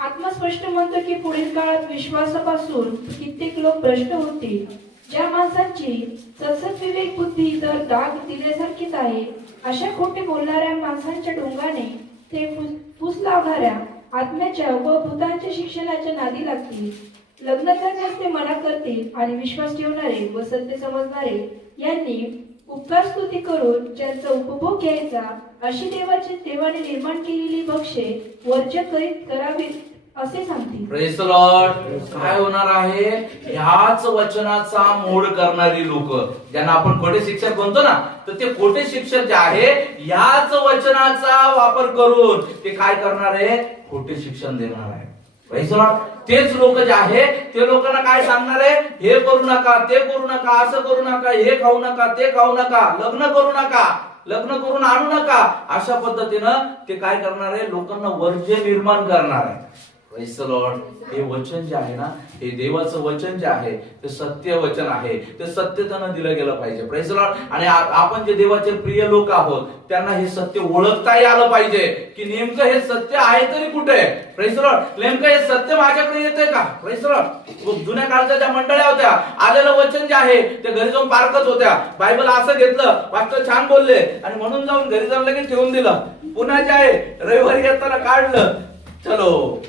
आत्मा स्पष्ट म्हणतो की पुढील काळात विश्वासापासून कित्येक लोक भ्रष्ट होतील, ज्या माणसांची सतसत विवेक बुद्धी तर डाग दिल्यासारखीच आहे, अशा खोटे बोलणाऱ्या माणसांच्या डोंगाने ते फूस लावणाऱ्या आत्म्याच्या व भूतांच्या शिक्षणाच्या नादी लागतील. लग्न करण्यास ते मना करतील आणि विश्वास ठेवणारे व सत्य समजणारे यांनी उपकार स्तुती करून ज्यांचा उपभोग घ्यायचा अशी देवाने निर्माण केलेली भक्ष्ये वर्ज्य करीत करावीत असे सांगतील. Praise the Lord. काय होणार आहे? ह्याच वचनाचा मोड करणारी लोक, ज्यांना आपण खोटे शिक्षक म्हणतो ना, तर ते खोटे शिक्षक जे आहे ह्याच वचनाचा वापर करून ते काय करणार आहे? खोटे शिक्षण देणार आहे. Praise the Lord. तेच लोक जे आहे ते लोकांना काय सांगणार आहे? हे करू नका, ते करू नका, असं करू नका, हे खाऊ नका, ते खाऊ नका, लग्न करू नका, लग्न करून आणू नका, अशा पद्धतीनं ते काय करणार आहे? लोकांना वर्ज्य निर्माण करणार आहे. Praise the Lord. हे वचन जे आहे ना, हे देवाचं वचन जे आहे ते सत्य वचन आहे, ते सत्यतेनं दिलं गेलं पाहिजे. Praise the Lord. आणि आपण जे देवाचे प्रिय लोक आहोत त्यांना हे सत्य ओळखताही आलं पाहिजे की नेमकं हे सत्य आहे तरी कुठे. Praise the Lord. नेमकं हे सत्य माझ्याकडे येतंय का? Praise the Lord. जुन्या काळच्या ज्या मंडळ्या होत्या, आलेलं वचन जे आहे ते घरी जाऊन पारखत होत्या. बायबल असं घेतलं, पास्टर छान बोलले आणि म्हणून जाऊन घरी जाऊन लगेच ठेवून दिलं. पुन्हा जे आहे रविवारी येताना काढलं, चलो.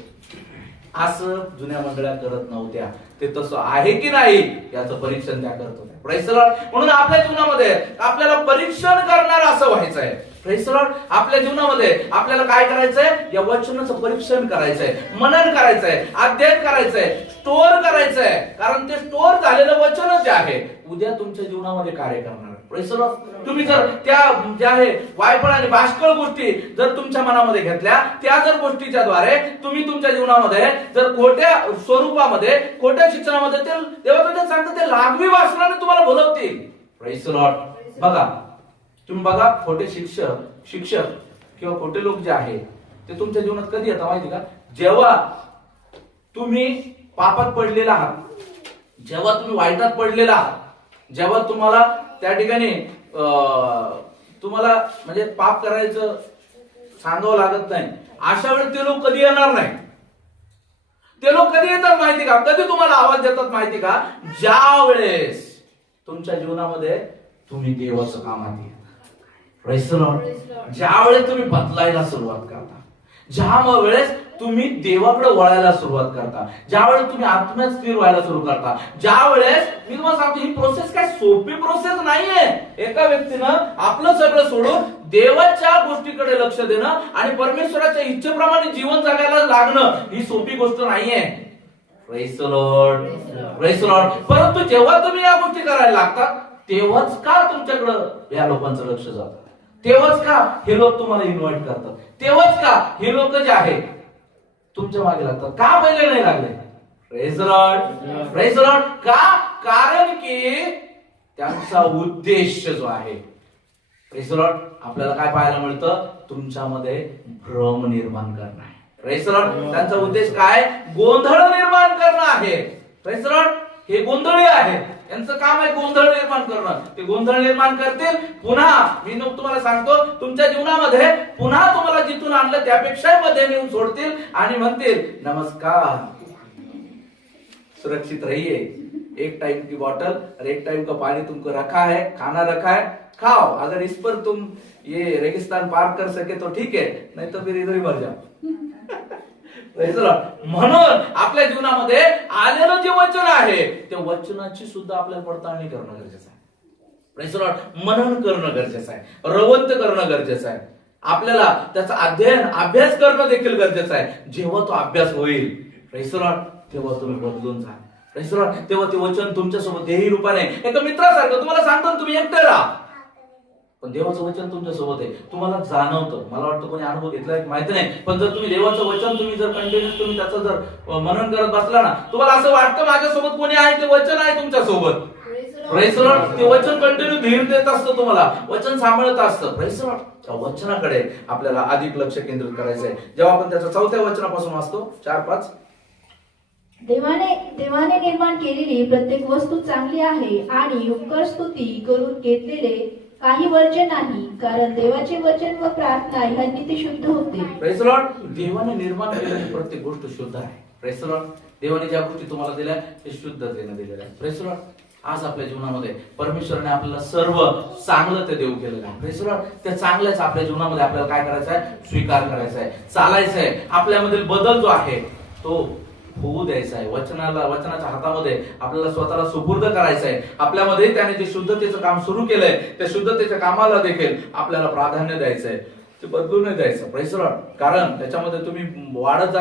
असं जुन्या मंडळ्या करत नव्हत्या. ते तसं आहे की नाही याचं परीक्षण त्या करत होत्या. Praise the Lord. म्हणून आपल्या जीवनामध्ये आपल्याला परीक्षण करणार असं व्हायचंय. Praise the Lord. आपल्या जीवनामध्ये आपल्याला काय करायचंय? या वचनाचं परीक्षण करायचंय, मनन करायचंय, अध्ययन करायचंय, स्टोअर करायचंय. कारण ते स्टोअर झालेलं वचनच जे आहे उद्या तुमच्या जीवनामध्ये कार्य करणार. Praise the Lord. तुम्ही जर त्या ज्या आहे वायफळ आणि बाष्कळ गोष्टी जर तुमच्या मनामध्ये घेतल्या, त्या जर गोष्टीच्या द्वारे तुम्ही तुमच्या जीवनामध्ये जर खोट्या स्वरूपामध्ये, खोट्या शिक्षणामध्ये, ते देवाचं सांगतं ते लागवी वासनाने तुम्हाला बोलवतील. Praise the Lord. बघा, तुम्ही बघा, खोटे शिक्षक किंवा खोटे लोक जे आहे ते तुमच्या जीवनात कधी येतात माहिती का? जेव्हा तुम्ही पापात पडलेला आहात, जेव्हा तुम्ही वाईटात पडलेला आहात, जेव्हा तुम्हाला त्या ठिकाणी तुम्हाला म्हणजे पाप करायचं सांगावं लागत नाही, अशा वेळी ते लोक कधी येणार नाही. ते लोक कधी येतात माहिती का? कधी तुम्हाला आवाज देतात माहिती का? ज्या वेळेस तुमच्या जीवनामध्ये तुम्ही देवाचं कामात येतात. Praise the Lord. ज्या वेळेस तुम्ही बदलायला सुरुवात करता, ज्या वेळेस तुम्ही देवाकडे वळायला सुरुवात करता, ज्या वेळेस तुम्ही आत्म्यात स्थिर व्हायला सुरू करता, ज्या वेळेस, मी तुम्हाला सांगतो ही प्रोसेस काय सोपी प्रोसेस नाहीये. एका व्यक्तीनं आपलं सगळं सोडून देवाच्या गोष्टीकडे लक्ष देणं आणि परमेश्वराच्या इच्छेप्रमाणे जीवन जगायला लागणं ही सोपी गोष्ट नाहीये. Praise the Lord. Praise the Lord. परंतु जेव्हा तुम्ही या गोष्टी करायला लागतात तेव्हाच का तुमच्याकडं या लोकांचं लक्ष जातं, तेव्हाच का हे लोक तुम्हाला इन्व्हाइट करतात, तेव्हाच का हे लोक जे आहे तुमच्या मागे लागतात. का पहिले नाही लागले? Praise the Lord. Praise the Lord. का? कारण की त्यांचा उद्देश जो आहे, प्रेज द लॉर्ड, आपल्याला काय पाहायला मिळतं? तुमच्यामध्ये भ्रम निर्माण करणं आहे. Praise the Lord. त्यांचा उद्देश काय? गोंधळ निर्माण करणं आहे. Praise the Lord. हे गोंधळी आहे, यांचं काम आहे गोंधळ निर्माण करणं. ते गोंधळ निर्माण करतील. पुन्हा मी तुम्हाला सांगतो, तुमच्या जीवनामध्ये पुन्हा तुम्हाला जिथून आणलं त्यापेक्षा मध्ये नेऊन सोडतील आणि म्हणतील नमस्कार, सुरक्षित रहिए, एक टाइम की बॉटल और एक टाइम का पानी तुमको रखा है, खाना रखा है, खाओ. अगर इस पर तुम ये रेगिस्तान पार कर सके तो ठीक है, नहीं तो फिर इधर ही मर जाओ. म्हणून आपल्या जीवनामध्ये आलेलं जे वचन आहे त्या वचनाची सुद्धा आपल्याला पडताळणी करणं गरजेचं आहे. Praise the Lord. मनन करणं गरजेचं आहे, रवंत करणं गरजेचं आहे. आपल्याला त्याचा अभ्यास करणं देखील गरजेचं आहे. जेव्हा तो अभ्यास होईल, प्रेज द लॉर्ड, तेव्हा तुम्ही बदलून जा. Praise the Lord. तेव्हा ते वचन तुमच्यासोबत देही रूपाने एका मित्रासारखं तुम्हाला सांगतो तुम्ही एकटे राहा, पण देवाचं वचन तुमच्या सोबत आहे. तुम्हाला जाणवतं, मला वाटतं कोणी अनुभव घेतलाय माहिती नाही, पण जर तुम्ही देवाचं वचन तुम्ही जर कंटिन्युअस तुम्ही त्याचं जर मनन करत बसला ना, तुम्हाला असं वाटतं माझ्यासोबत कोणी आहे, ते वचन आहे तुमच्या सोबत. Praise the Lord. ते वचन कंटिन्यू धीर देत असतं, तुम्हाला वचन सांभाळत असतं. Praise the Lord. त्या वचनाकडे आपल्याला अधिक लक्ष केंद्रित करायचंय. जेव्हा आपण त्याच्या 4थ्या वचनापासून वाचतो 4-5, देवाने निर्माण केलेली प्रत्येक वस्तू चांगली आहे आणि उपकार स्तुती करून घेतलेले काही वर्ज्य नाही, कारण देवाचे वचन व प्रार्थना ह्यांनी ते शुद्ध होते. Praise the Lord. देवाने निर्माण केलेली प्रत्येक गोष्ट शुद्ध आहे. Praise the Lord. देवाने ज्या गोष्टी तुम्हाला दिल्या ते शुद्धतेने दिलेल्या आहेत. Praise the Lord. आज आपल्या जीवनामध्ये परमेश्वराने आपल्याला सर्व चांगलं ते देऊ केलेलं आहे. Press Lord. त्या चांगल्याच आपल्या जीवनामध्ये आपल्याला काय करायचं आहे? स्वीकार करायचा आहे, चालायचं आहे. आपल्यामधील बदल जो आहे तो होऊ द्यायचा आहे. वचनाच्या हातामध्ये आपल्याला स्वतःला सुपूर्द करायचं आहे. आपल्यामध्ये त्याने जे शुद्धतेचं काम सुरू केलंय त्या शुद्धतेच्या कामाला देखील आपल्याला प्राधान्य द्यायचं आहे, ते बदलू नाही द्यायचं. Press Lord. कारण त्याच्यामध्ये तुम्ही वाढत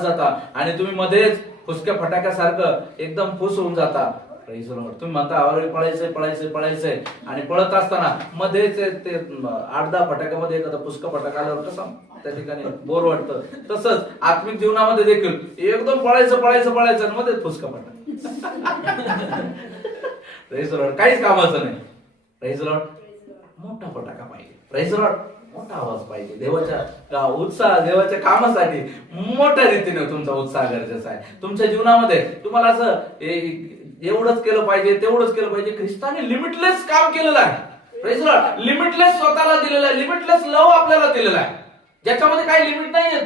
जाता आणि तुम्ही मध्येच फुसक्या फटाक्यासारखं एकदम फुस होऊन जाता. Press Lord. तुम्ही म्हणता अरे पळायचंय आणि पळत असताना मध्येच ते 8-10 फटाक्यामध्ये एखादा फुसका फटाका आल्यावर कसं त्या ठिकाणी बोर वाटतं, तसंच आत्मिक जीवनामध्ये देखील एकदम पळायचं आणि मध्येच फुसका फटाका. Press Lord. काहीच कामाचं नाही. Press Lord. मोठा फटाका पाहिजे. Press Lord. मोठा आवाज पाहिजे. देवाच्या उत्साह, देवाच्या कामासाठी मोठ्या रीतीने तुमचा उत्साह गरजेचा आहे. तुमच्या जीवनामध्ये तुम्हाला असं एवढंच केलं पाहिजे, तेवढंच केलं पाहिजे. ख्रिस्ताने लिमिटलेस काम केलेलं आहे. Praise Lord. लिमिटलेस स्वतःला दिलेलं आहे, लिमिटलेस लव आपल्याला दिलेला आहे, ज्याच्यामध्ये काही लिमिट नाहीये.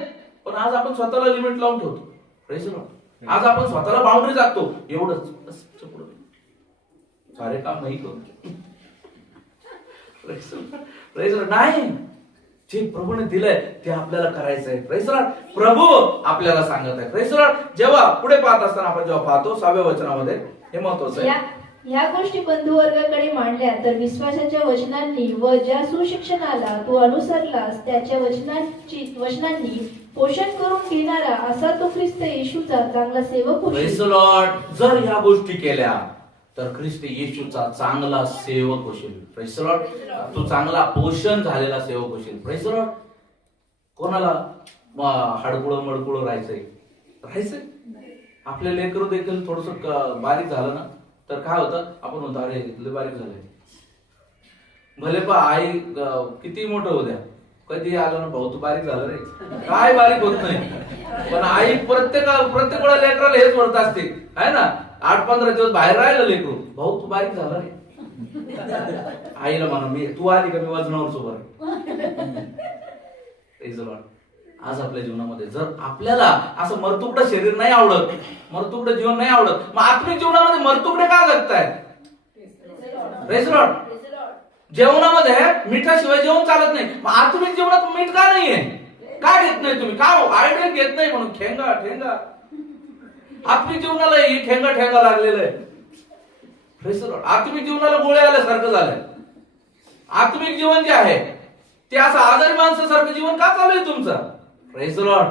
पण आज आपण स्वतःला लिमिट लावून ठेवतो. Praise Lord. आज आपण स्वतःला बाउंड्री जातो. एवढंच बस, सारे काम नाही करतो. Praise Lord. नाही, जे प्रभूने दिलंय ते आपल्याला करायचं आहे. Praise Lord. प्रभू आपल्याला सांगत आहे. Praise Lord. जेव्हा पुढे पाहत असताना आपण जेव्हा पाहतो 6व्या वचनामध्ये हे महत्वाचं आहे. या गोष्टी बंधुवर्गाकडे मांडल्या तर विश्वासाच्या वचनांनी व ज्या सुशिक्षणाला तू अनुसरलास त्याच्या वचनांनी पोषण करून घेणारा असा तो ख्रिस्त येशूचा चांगला सेवक होशील. Praise Lord. जर ह्या गोष्टी केल्या तर ख्रिस्त येशूचा चांगला सेवक होशील. Praise Lord. तू चांगला पोषण झालेला सेवक होशील. Praise Lord. कोणाला हाडकुळं मडकुळं राहायचंय? आपले लेकरू देखील थोडस बारीक झालं ना तर काय होतं, आपण म्हणतो अरे लय बारीक झालंय. भले आई किती मोठं होऊ द्या, कधी आलं ना भाऊ तू बारीक झालं रे, काय बारीक होत नाही. पण आई प्रत्येक वेळा लेकराला हेच म्हणत असते आहे ना. 8-15 दिवस बाहेर राहिलं लेकरू, भाऊ तू बारीक झाला रे. आईला म्हणा तू आली का मी वजनावर सोबत. आज आपल्या जीवनामध्ये जर आपल्याला असं मरतुकडं शरीर नाही आवडत, मरतुकडं जीवन नाही आवडत, मग आत्मिक जीवनामध्ये मरतुकडे का जगताय? Praise Lord. जेवणामध्ये मिठाशिवाय जेवण चालत नाही, मग आत्मिक जीवनात मीठ का नाहीये? का घेत नाही तुम्ही? का आयुर्वेद घेत नाही म्हणून ठेंगा आत्मिक जीवनाला ही ठेंगा लागलेलं आहे. Praise Lord. आत्मिक जीवनाला गोळे आल्यासारखं झालंय. आत्मिक जीवन जे आहे ते असं आजारी माणसासारखं जीवन का चालू आहे तुमचं? Praise Lord.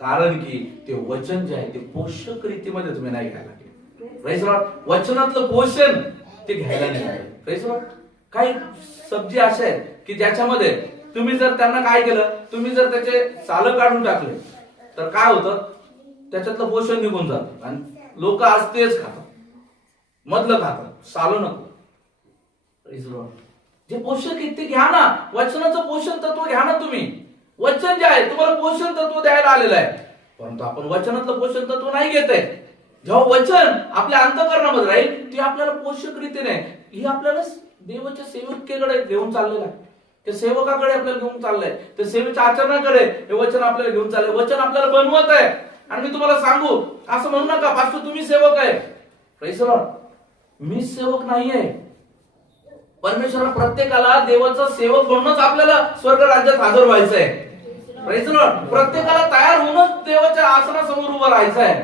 कारण की ते वचन जे आहे ते पोषक रीतीमध्ये तुम्ही नाही घ्यायला लागले. Praise Lord. वचनातलं पोषण ते घ्यायला नाही लागले. Praise Lord. काही सब्जी अशा आहेत की ज्याच्यामध्ये तुम्ही जर त्यांना काय केलं, तुम्ही जर त्याचे सालं काढून टाकले तर काय होतं, त्याच्यातलं पोषण निघून जातं आणि लोक आज तेच खातात, मधलं खातात, सालं नको. Praise Lord. जे पोषक आहे ते घ्या ना. वचनाचं पोषण तत्व घ्या ना तुम्ही. वचन जे आहे तुम्हाला पोषण तत्व द्यायला आलेलं आहे, परंतु आपण वचनातलं पोषण तत्व नाही घेत आहे. जेव्हा वचन आपल्या अंतःकरणामध्ये राहील ते आपल्याला पोषक रीतीने ही आपल्याला देवाच्या सेवकेकडे घेऊन चाललेलं आहे. त्या सेवकाकडे आपल्याला घेऊन चाललंय, त्या सेवेच्या आचरणाकडे हे वचन आपल्याला घेऊन चाललंय. वचन आपल्याला बनवत आहे. आणि मी तुम्हाला सांगू, असं म्हणू नका पास्टर तुम्ही सेवक आहे. Praise Lord. मी सेवक नाहीये. परमेश्वराला प्रत्येकाला देवाचा सेवक म्हणूनच आपल्याला स्वर्ग राज्यात हजर व्हायचं आहे. Praise Lord. प्रत्येकाला तयार होऊनच देवाच्या आसनासमोर उभं राहायचं आहे.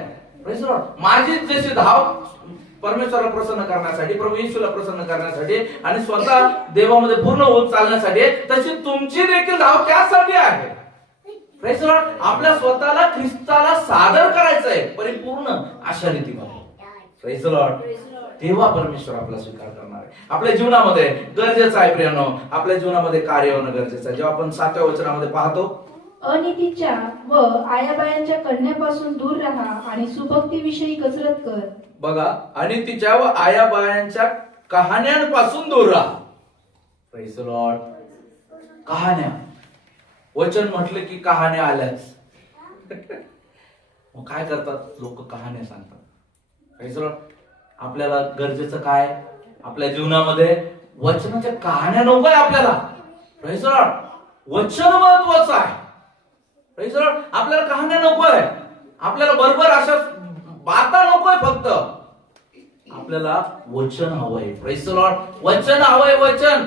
Praise Lord. माझी जशी धाव परमेश्वराला प्रसन्न करण्यासाठी, प्रभू येशूला प्रसन्न करण्यासाठी आणि स्वतः देवामध्ये पूर्ण होत चालण्यासाठी, तशी तुमची देखील धाव त्यासाठी आहे. Praise Lord. आपल्या स्वतःला ख्रिस्ताला सादर करायचं आहे परिपूर्ण अशा रीतीमध्ये. Praise Lord. तेव्हा परमेश्वर आपला स्वीकार करणार आहे. आपल्या जीवनामध्ये गरजेचं आहे प्रियानो, आपल्या जीवनामध्ये कार्य होणं गरजेचं आहे. जेव्हा आपण 7व्या वचनामध्ये पाहतो, अनितीच्या व आयाबायांच्या कन्यापासून दूर राहा आणि सुभक्तीविषयी कसरत कर. बघा, अनितीच्या व आयाबायांच्या कहाण्यांपासून दूर राहा. Praise Lord. कहाण्या, वचन म्हटलं की कहाण्या आल्याच. मग काय करतात लोक? कहाण्या सांगतात. Praise Lord. आपल्याला गरजेचं काय? आपल्या जीवनामध्ये वचनाच्या कहाण्या नकोय आपल्याला. Praise Lord. वचन महत्वाचं आहे. Praise Lord. आपल्याला कहाण्या नकोय, आपल्याला बरोबर अशा बाता नकोय फक्त. आपल्याला वचन हवंय. Praise the Lord. वचन हवंय, वचन.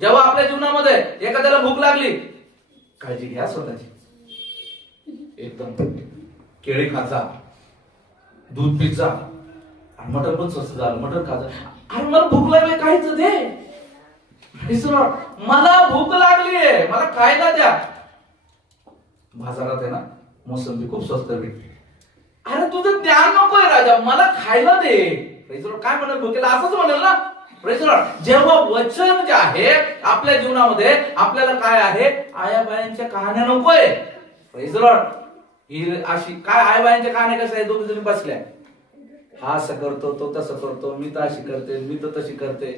जेव्हा आपल्या जीवनामध्ये एखाद्याला भूक लागली, काळजी घ्या स्वतःची. एकदम केळी खाजा, दूध पिझ्झा, आणि मटण पण स्वस्त झालं, मटण खाजा. अरे मला भूक लागली, काहीच दे. Praise the Lord. मला भूक लागलीये, मला खायला द्या. बाजारात आहे ना मोसंबी खूप स्वस्त भेटते. अरे तुझं ज्ञान नकोय राजा, मला खायला दे. Praise the Lord. काय म्हणेल भुकेला? असंच म्हणेल ना. Praise the Lord. जेव्हा वचन जे आहे आपल्या जीवनामध्ये, आपल्याला काय आहे, आयाबायांच्या कहाण्या नकोय. Praise the Lord. ही अशी काय आयाबायांच्या कहाण्या कशा आहे, दोघी जणी बसल्या, हा असं करतो, तो तसं करतो, मी तर अशी करते, मी तर तशी करते,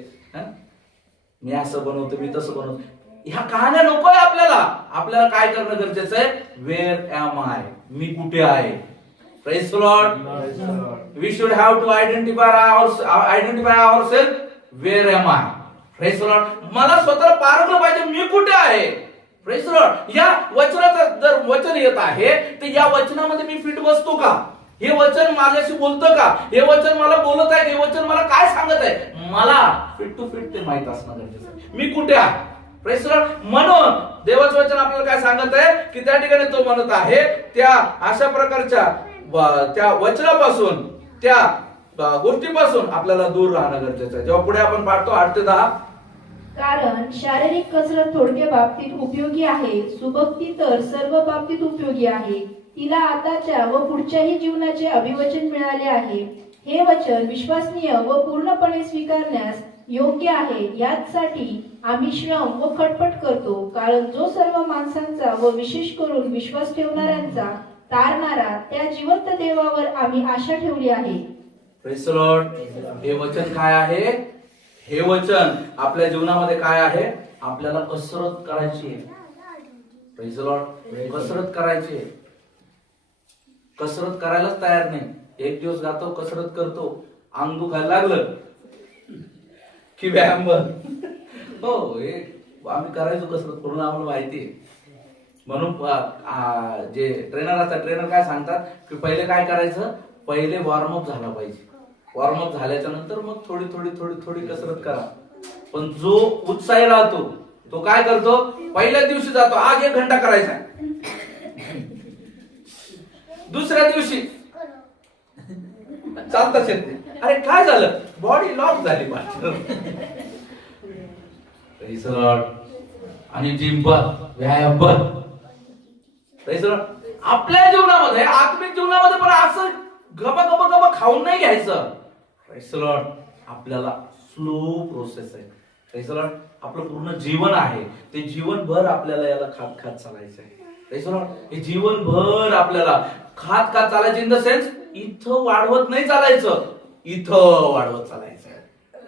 मी असं बनवतो, मी तसं बनवतो. ह्या कहाण्या नकोय आपल्याला. आपल्याला काय करणं गरजेचं आहे? वेअर एम आय, मी कुठे आहे. Praise the Lord. We should have to identify ourselves. Where am I? Praise the Lord. मला स्वतःला पारखलं पाहिजे, मी कुठे आहे. Praise the Lord. या वचनाचं जर वचन येत आहे, तर या वचनामध्ये मी फिट बसतो का? हे वचन माझ्याशी बोलतं का? हे वचन मला बोलत आहे, हे वचन मला काय सांगत आहे? मला फिट टू फिट ते माहित असणं गरजेचं आहे. मी कुठे आहे. Praise the Lord. म्हणून देवाचं वचन आपल्याला काय सांगत आहे, की त्या ठिकाणी तो म्हणत आहे, त्या अशा प्रकारच्या त्या वचनापासून, त्या गोष्टीपासून आपल्याला दूर राहणं गरजेचं आहे. जेव्हा पुढे आपण पाहतो 8 ते 10, कारण शारीरिक कसरत थोडक्या बाबतीत उपयोगी आहे, सुभक्ती तर सर्व बाबतीत उपयोगी आहे. तिला आताच्या व पुढच्याही जीवनाचे अभिवचन मिळाले आहे. हे वचन विश्वसनीय व पूर्णपणे स्वीकारण्यास योग्य आहे. यासाठी आम्ही श्रम व खटपट करतो, कारण जो सर्व माणसांचा व विशेष करून विश्वास ठेवणाऱ्यांचा तारणारा त्या जिवंत देवावर आम्ही आशा ठेवली आहे. Praise the Lord. हे वचन काय आहे? हे वचन आपल्या जीवनामध्ये काय आहे? आपल्याला कसरत करायची आहे. Praise the Lord. कसरत करायची आहे. कसरत करायलाच तयार नाही. एक दिवस जातो, कसरत करतो, अंग दुखायला लागलं की व्यायाम बंद. हो, हे आम्ही करायचो कसरत करून, आम्हाला माहिती आहे. म्हणून जे ट्रेनर असतात, ट्रेनर काय सांगतात, की पहिले काय करायचं, पहिले वॉर्मअप झाला पाहिजे. वॉर्मअप झाल्याच्या नंतर मग थोडी थोडी थोडी थोडी कसरत करा. पण जो उत्साही राहतो तो काय करतो, पहिल्या दिवशी जातो, आज 1 घंटा करायचा, दुसऱ्या दिवशी चालताच येत नाही. अरे काय झालं, बॉडी लॉक झाली. आणि जिम बंद, व्यायाम बंद. आपल्या जीवनामध्ये, आत्मिक जीवनामध्ये पण असं गबा गबा गबा खाऊन नाही घ्यायचं. आपल्याला स्लो प्रोसेस आहे. आपलं पूर्ण जीवन आहे, ते जीवनभर आपल्याला याला खात खात चालायचं आहे. हे जीवनभर आपल्याला खात खात चालायचं. इन द सेन्स, इथं वाढवत नाही चालायचं, इथं वाढवत चालायचं.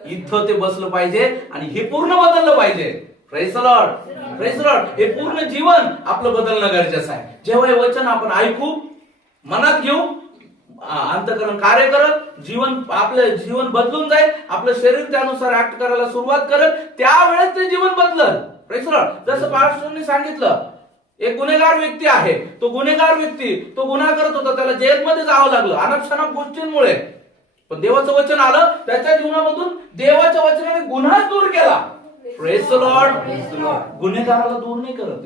इथं ते बसलं पाहिजे आणि हे पूर्ण बदललं पाहिजे. Praise the Lord. Praise the Lord. हे पूर्ण जीवन आपलं बदलणं गरजेचं आहे. जेव्हा हे वचन आपण ऐकू, मनात घेऊ, अंतःकरण कार्य करत, जीवन, आपलं जीवन बदलून जाईल, आपलं शरीर त्यानुसार ऍक्ट करायला सुरुवात करत, त्यावेळेस ते जीवन बदलल. Praise the Lord. जसं पास्टरने सांगितलं, एक गुन्हेगार व्यक्ती आहे, तो गुन्हेगार व्यक्ती तो गुन्हा करत होता, त्याला जेलमध्ये जावं लागलं अनक्षणक गोष्टींमुळे. पण देवाचं वचन आलं, त्याच्या जीवनामधून देवाच्या वचनाने गुन्हा दूर केला. Praise the Lord. गुन्हेगाराला दूर नाही करत,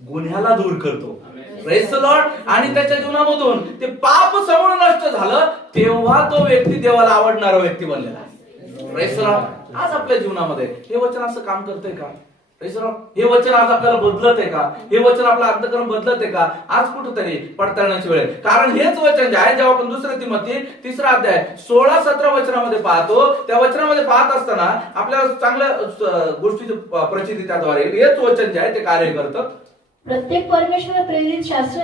गुन्ह्याला दूर करतो. Praise the Lord. आणि त्याच्या जीवनामधून ते पाप समूळ नष्ट झालं, तेव्हा तो व्यक्ती देवाला आवडणारा व्यक्ती बनलेला आहे. Praise the Lord. आज आपल्या जीवनामध्ये हे वचन असं काम करतंय का? Praise the Lord. हे वचन आज आपल्याला बदलत आहे का? हे वचन आपलं अंतःकरण बदलत आहे का? आज कुठेतरी पडताळण्याची वेळ आहे. कारण हेच वचन जे आहे, जेव्हा आपण 2 तिमोथी 3 अध्याय 16-17 वचनामध्ये पाहतो, त्या वचनामध्ये पाहत असताना आपल्याला चांगल्या गोष्टीची प्रचिती त्याद्वारे हेच वचन जे आहे ते कार्य करतं. प्रत्येक परमेश्वर प्रेरित शास्त्र,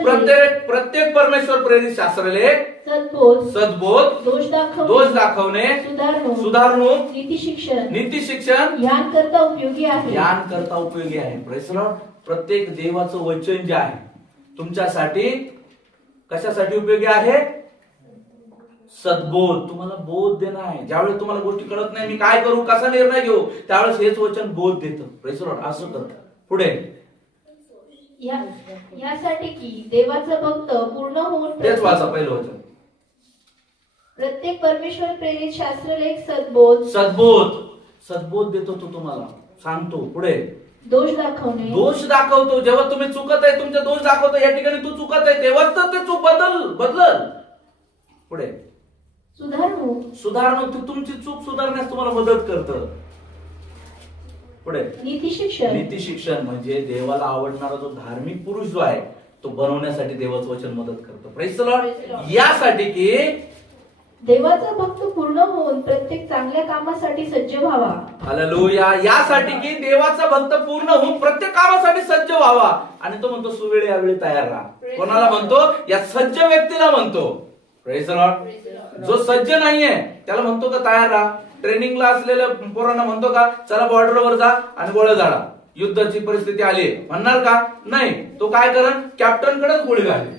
प्रत्येक परमेश्वर प्रेरित शास्त्रलेख, सद्बोध, दोष दाखवणे, सुधारणूक, नीती शिक्षण ज्ञान करता उपयोगी आहे. ज्ञान करता उपयोगी आहे. Praise the Lord. प्रत्येक देवाचं वचन जे आहे तुमच्यासाठी कशासाठी उपयोगी आहे? सद्बोध, तुम्हाला बोध देणं आहे. ज्यावेळेस तुम्हाला गोष्टी कळत नाही, मी काय करू, कसा निर्णय घेऊ, त्यावेळेस हेच वचन बोध देतं. Praise the Lord. असं करतं. पुढे यासाठी की देवाचं भक्त पूर्ण होऊन, तेच वाचा पहिलं वचन. प्रत्येक परमेश्वर प्रेरित शास्त्रलेख सद्बोध देतो तो तुम्हाला, सांगतो. पुढे दोष दाखवणे, दोष दाखवतो. जेव्हा तुम्ही चुकत आहे, तुमचे दोष दाखवतो, या ठिकाणी तू चुकत आहे, तेव्हाच तर ते चूक बदल. पुढे सुधारणूक, ते तुमची चूक सुधारण्यास तुम्हाला मदत करतं. पुढे नीती शिक्षण, म्हणजे देवाला आवडणारा जो धार्मिक पुरुष जो आहे तो बनवण्यासाठी देवाचं वचन मदत करतं. Praise the Lord. यासाठी की देवाचा भक्त पूर्ण होऊन प्रत्येक चांगल्या कामासाठी सज्ज व्हावा. हालेलुया. यासाठी की देवाचा भक्त पूर्ण होऊन प्रत्येक कामासाठी सज्ज व्हावा. आणि तो म्हणतो सुवेळी यावेळी तयार राहा. कोणाला म्हणतो? या सज्ज व्यक्तीला म्हणतो. Praise the Lord. जो सज्ज नाहीये त्याला म्हणतो का तयार राहा? ट्रेनिंगला असलेल्या पोरांना म्हणतो का चला बॉर्डरवर जा आणि गोळ्या झाडा, युद्धाची परिस्थिती आली, म्हणणार का? नाही. तो काय करण? कॅप्टन कडेच गोळी घाली.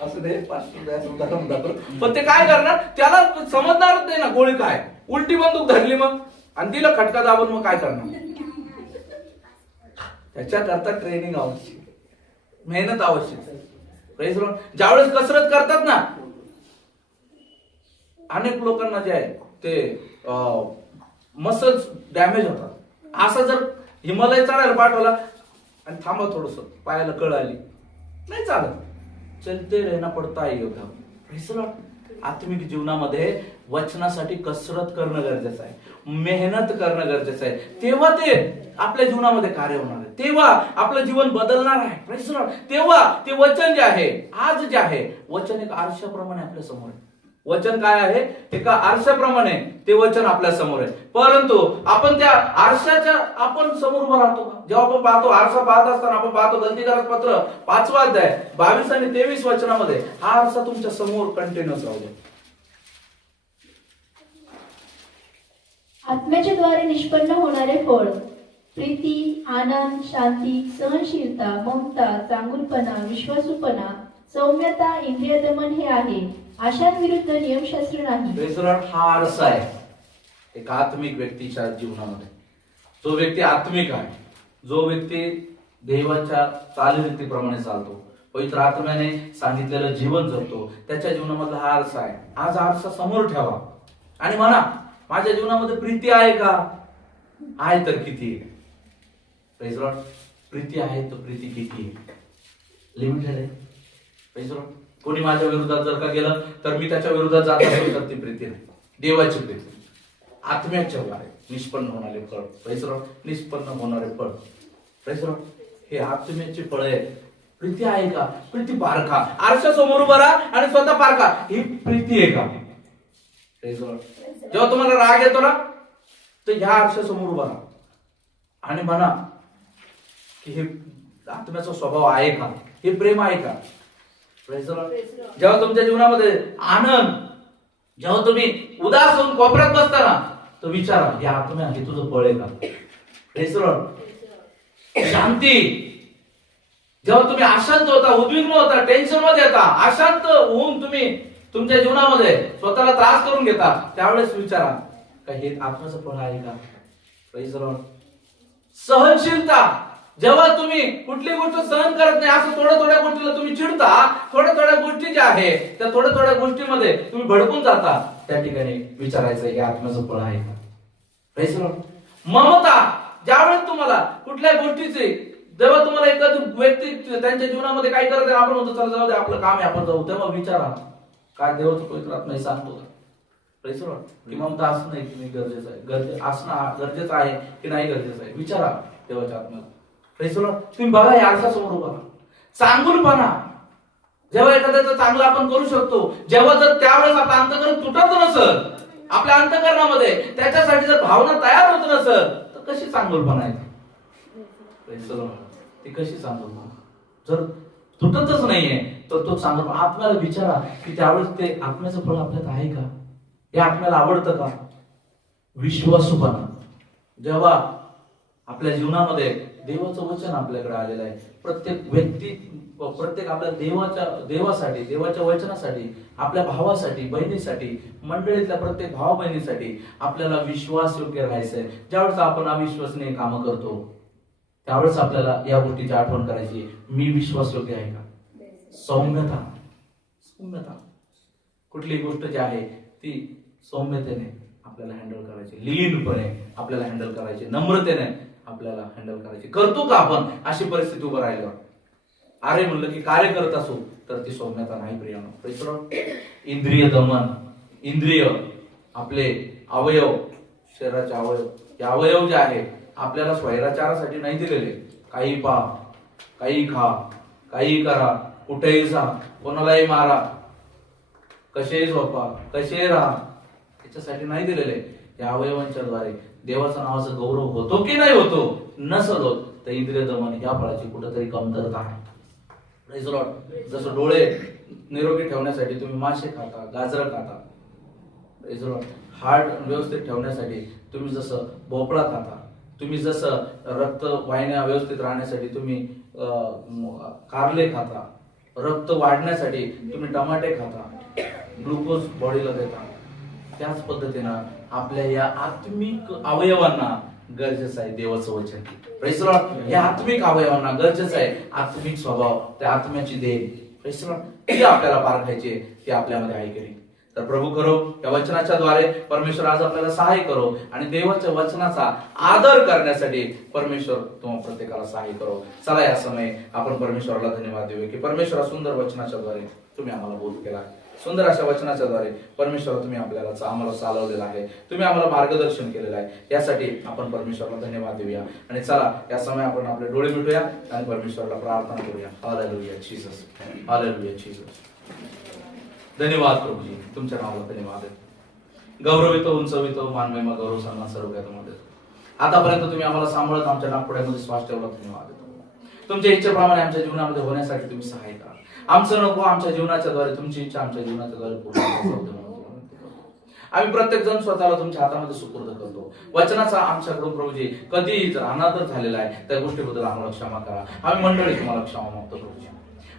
असं नाही, उदाहरण दाखवलं. पण ते काय करणार? त्याला समजणारच नाही ना गोळी काय. उलटी बंदूक धरली मग आणि तिला खटका दाबून मग काय करणार? त्याच्याकरता ट्रेनिंग आवश्यक, मेहनत आवश्यक. Praise the Lord. ज्यावेळेस कसरत करतात ना, अनेक लोकांना जे आहे ते मसल्स डॅमेज होतात. असं जर हिमालय चढायला पाठवला आणि थांबा थोडस, पायाला कळ आली, नाही चालत. चलते रहना पडता है योद्धा. Praise the Lord. आत्मिक जीवनामध्ये वचनासाठी कसरत करणं गरजेचं आहे, मेहनत करणं गरजेचं आहे. तेव्हा ते आपल्या जीवनामध्ये कार्य होणार आहे, तेव्हा आपलं जीवन बदलणार आहे. Praise the Lord. तेव्हा ते वचन जे आहे, आज जे आहे वचन एक आरशाप्रमाणे आपल्या समोर आहे. वचन काय आहे? एका आरशाप्रमाणे ते वचन आपल्या समोर आहे. परंतु आपण त्या आरशाच्या आपण समोर उभं राहतो का? जेव्हा आपण पाहतो, आरसा पाहत असताना आपण पाहतो गलतीकारक पत्र 5वा अध्याय 22 आणि 23 वचनामध्ये हा आरसा तुमच्या समोर कंटिन्युअस राहू दे. आत्म्याच्या द्वारे निष्पन्न होणारे फळ: प्रीती, आनंद, शांती, सहनशीलता, ममता, चांगुलपणा, विश्वासूपणा, सौम्यता, इंद्रिय दमन हे आहे. आशांविरुद्ध नियमशास्त्र नाही. Praise the Lord. हा आरसा आहे एक आत्मिक व्यक्तीच्या जीवनामध्ये. जो व्यक्ती आत्मिक आहे, जो व्यक्ती देवाच्या चालीरीतीप्रमाणे चालतो, पवित्र आत्म्याने सांगितलेलं जीवन जगतो, त्याच्या जीवनामधला हा आरसा आहे. आज आरसा समोर ठेवा आणि म्हणा, माझ्या जीवनामध्ये प्रीती आहे का? आहे तर किती? Praise the Lord. प्रीती आहे तर प्रीती किती? लिमिटेड आहे. Praise the Lord. कोणी माझ्या विरोधात जर का गेलं तर मी त्याच्या विरोधात जात असेल तर ती प्रीती नाही. देवाची प्रीती, आत्म्याच्या द्वारे निष्पन्न होणारे फळ. Praise the Lord. निष्पन्न होणारे फळ. Praise the Lord. हे आत्म्याची फळ आहे. प्रीती आहे का? प्रीती पारखा. आरशा समोर उभा राहा आणि स्वतः पारखा, ही प्रीती आहे का? Praise the Lord. जेव्हा तुम्हाला राग येतो ना, तर ह्या आरशा समोर उभा राहा आणि म्हणा की हे आत्म्याचा स्वभाव आहे का? हे प्रेम आहे का? जेव्हा तुमच्या जीवनामध्ये आनंद, जेव्हा तुम्ही उदास होऊन कोपऱ्यात बसताना, तर विचारा, हे आत्म्या हे तुझं फळ आहे का? Praise the Lord. शांती, जेव्हा तुम्ही अशांत होता, उद्विग्न होता, टेन्शन मध्ये येता, अशांत होऊन तुम्ही तुमच्या जीवनामध्ये स्वतःला त्रास करून घेता, त्यावेळेस विचारा, का हे आत्म्याचं फळ आहे का? Praise the Lord. सहनशीलता, जेव्हा तुम्ही कुठली गोष्ट सहन करत नाही, असं थोड्या गोष्टीला तुम्ही चिडता, थोड्या गोष्टी ज्या आहे त्या थोड्या गोष्टीमध्ये तुम्ही भडकून जाता, त्या ठिकाणी विचारायचं हे आत्म्याचं फळ आहे का? Praise the Lord. ममता, ज्यावेळेस तुम्हाला कुठल्या गोष्टीचे, जेव्हा तुम्हाला एखादी व्यक्ती त्यांच्या जीवनामध्ये काय करत आहे, आपण म्हणतो चला जाऊ दे, आपलं काम आहे, आपण जाऊ, तेव्हा विचारा, काय देवाचं पवित्र आत्मा हे सांगतो का? Praise the Lord. की ममता असणं की गरजेचं आहे, असणं गरजेचं आहे की नाही गरजेचं आहे, विचारा देवाच्या आत्म्याला. Praise the Lord. तुम्ही बघा, या आरसा समोर उभा राहा. चांगुलपणा, जेव्हा एखाद्याचं चांगलं आपण करू शकतो, जेव्हा जर त्यावेळेस आपलं अंतःकरण तुटत नसल, आपल्या अंतःकरणामध्ये त्याच्यासाठी जर भावना तयार होत नसल, तर कशी चांगुलपणा आहे? Praise the Lord. ती कशी चांगुलपणा? जर तुटतच नाहीये तर तो चांगला. आत्म्याला विचारा की त्यावेळेस ते आत्म्याचं फळ आपल्यात आहे का? हे आत्म्याला आवडतं का? विश्वासूपणा, जेव्हा आपल्या जीवनामध्ये देवाचं वचन आपल्याकडे आलेलं आहे, प्रत्येक व्यक्ती, प्रत्येक आपल्या देवासाठी, देवाच्या वचनासाठी, आपल्या भावासाठी, बहिणीसाठी, मंडळीतल्या प्रत्येक भावा बहिणीसाठी आपल्याला विश्वास योग्य राहायचंय. ज्यावेळेस आपण अविश्वसनीय कामं करतो, त्यावेळेस आपल्याला या गोष्टीची आठवण करायची, मी विश्वास योग्य आहे का? सौम्यता, कुठलीही गोष्ट जी आहे ती सौम्यतेने आपल्याला हँडल करायची, लीनपणे आपल्याला हँडल करायची, नम्रतेने आपल्याला हँडल करायची. करतो का आपण अशी परिस्थिती उभं राहिल्यावर? अरे म्हणलं की कार्य करत असो तर ती सौम्यता नाही प्रियानो. इंद्रिय दमन, इंद्रिय आपले अवयव, शरीराचे अवयव, हे अवयव जे आहे आपल्याला स्वैराचारासाठी नाही दिलेले. काही पहा, काही खा, काही करा, कुठेही जा, कोणालाही मारा, कसेही झोपा, कसेही राहा, त्याच्यासाठी नाही दिलेले. या अवयवांच्या द्वारे देवाचा नावाचा गौरव होतो की नाही होतो? नसल होत तर इंद्रिय दमन या फळाची कुठेतरी कमतरता आहे. Praise the Lord. जसं डोळे निरोगी ठेवण्यासाठी तुम्ही मासे खाता, गाजर खाता, Praise the Lord. हार्ट व्यवस्थित ठेवण्यासाठी तुम्ही जसं भोपळा खाता, तुम्ही जसं रक्त वाहिन्या व्यवस्थित राहण्यासाठी तुम्ही कारले खाता, रक्त वाढण्यासाठी तुम्ही टमाटे खाता, ग्लुकोज बॉडीला देता, त्याच पद्धतीनं आपल्या या आत्मिक अवयवांना गरजेचं आहे देवाचं वचन. Praise the Lord. या आत्मिक अवयवांना गरजेचं आहे आत्मिक स्वभाव, त्या आत्म्याची देह, Praise the Lord. ती आपल्याला पारखायची, ती आपल्यामध्ये आहे की नाही? तर प्रभू करो या वचनाच्या द्वारे परमेश्वर आज आपल्याला सहाय्य करो आणि देवाच्या वचनाचा आदर करण्यासाठी परमेश्वर तुम्हाला प्रत्येकाला सहाय्य करो. चला या समय आपण परमेश्वराला धन्यवाद देऊ की परमेश्वरा सुंदर वचनाच्या द्वारे तुम्ही आम्हाला बोध केला. सुंदर अशा वचनाच्या द्वारे परमेश्वर तुम्ही आम्हाला चालवलेला आहे, तुम्ही आम्हाला मार्गदर्शन केलेलं आहे. यासाठी आपण परमेश्वराला धन्यवाद देऊया. आणि चला या समय आपण आपले डोळे मिटूया आणि परमेश्वराला प्रार्थना करूया. Hallelujah Jesus, hallelujah Jesus. धन्यवाद प्रभूजी, तुमच्या नावाला धन्यवाद आहे. गौरवितो, उंचवितो, मानमहिमा, गौरव, सन्मान सर्व काही तुम्हाला देतो. आतापर्यंत तुम्ही आम्हाला सांभाळत आमच्या नागपुड्यामध्ये श्वास ठेवला, धन्यवाद देतो. तुमच्या इच्छेप्रमाणे आमच्या जीवनामध्ये होण्यासाठी तुम्ही सहाय्य करा. आमचं नको, आमच्या जीवनाच्या द्वारे तुमची इच्छा आमच्या जीवनाच्या द्वारे पूर्ण करा. आम्ही प्रत्येक जण स्वतःला तुमच्या हातामध्ये सुपूर्द करतो. वचनाचा आमच्याकडून प्रभूजी कधी अनादर झालेला आहे त्या गोष्टीबद्दल आम्हाला क्षमा करा. आम्ही मंडळी तुम्हाला क्षमा मागतो प्रभूजी.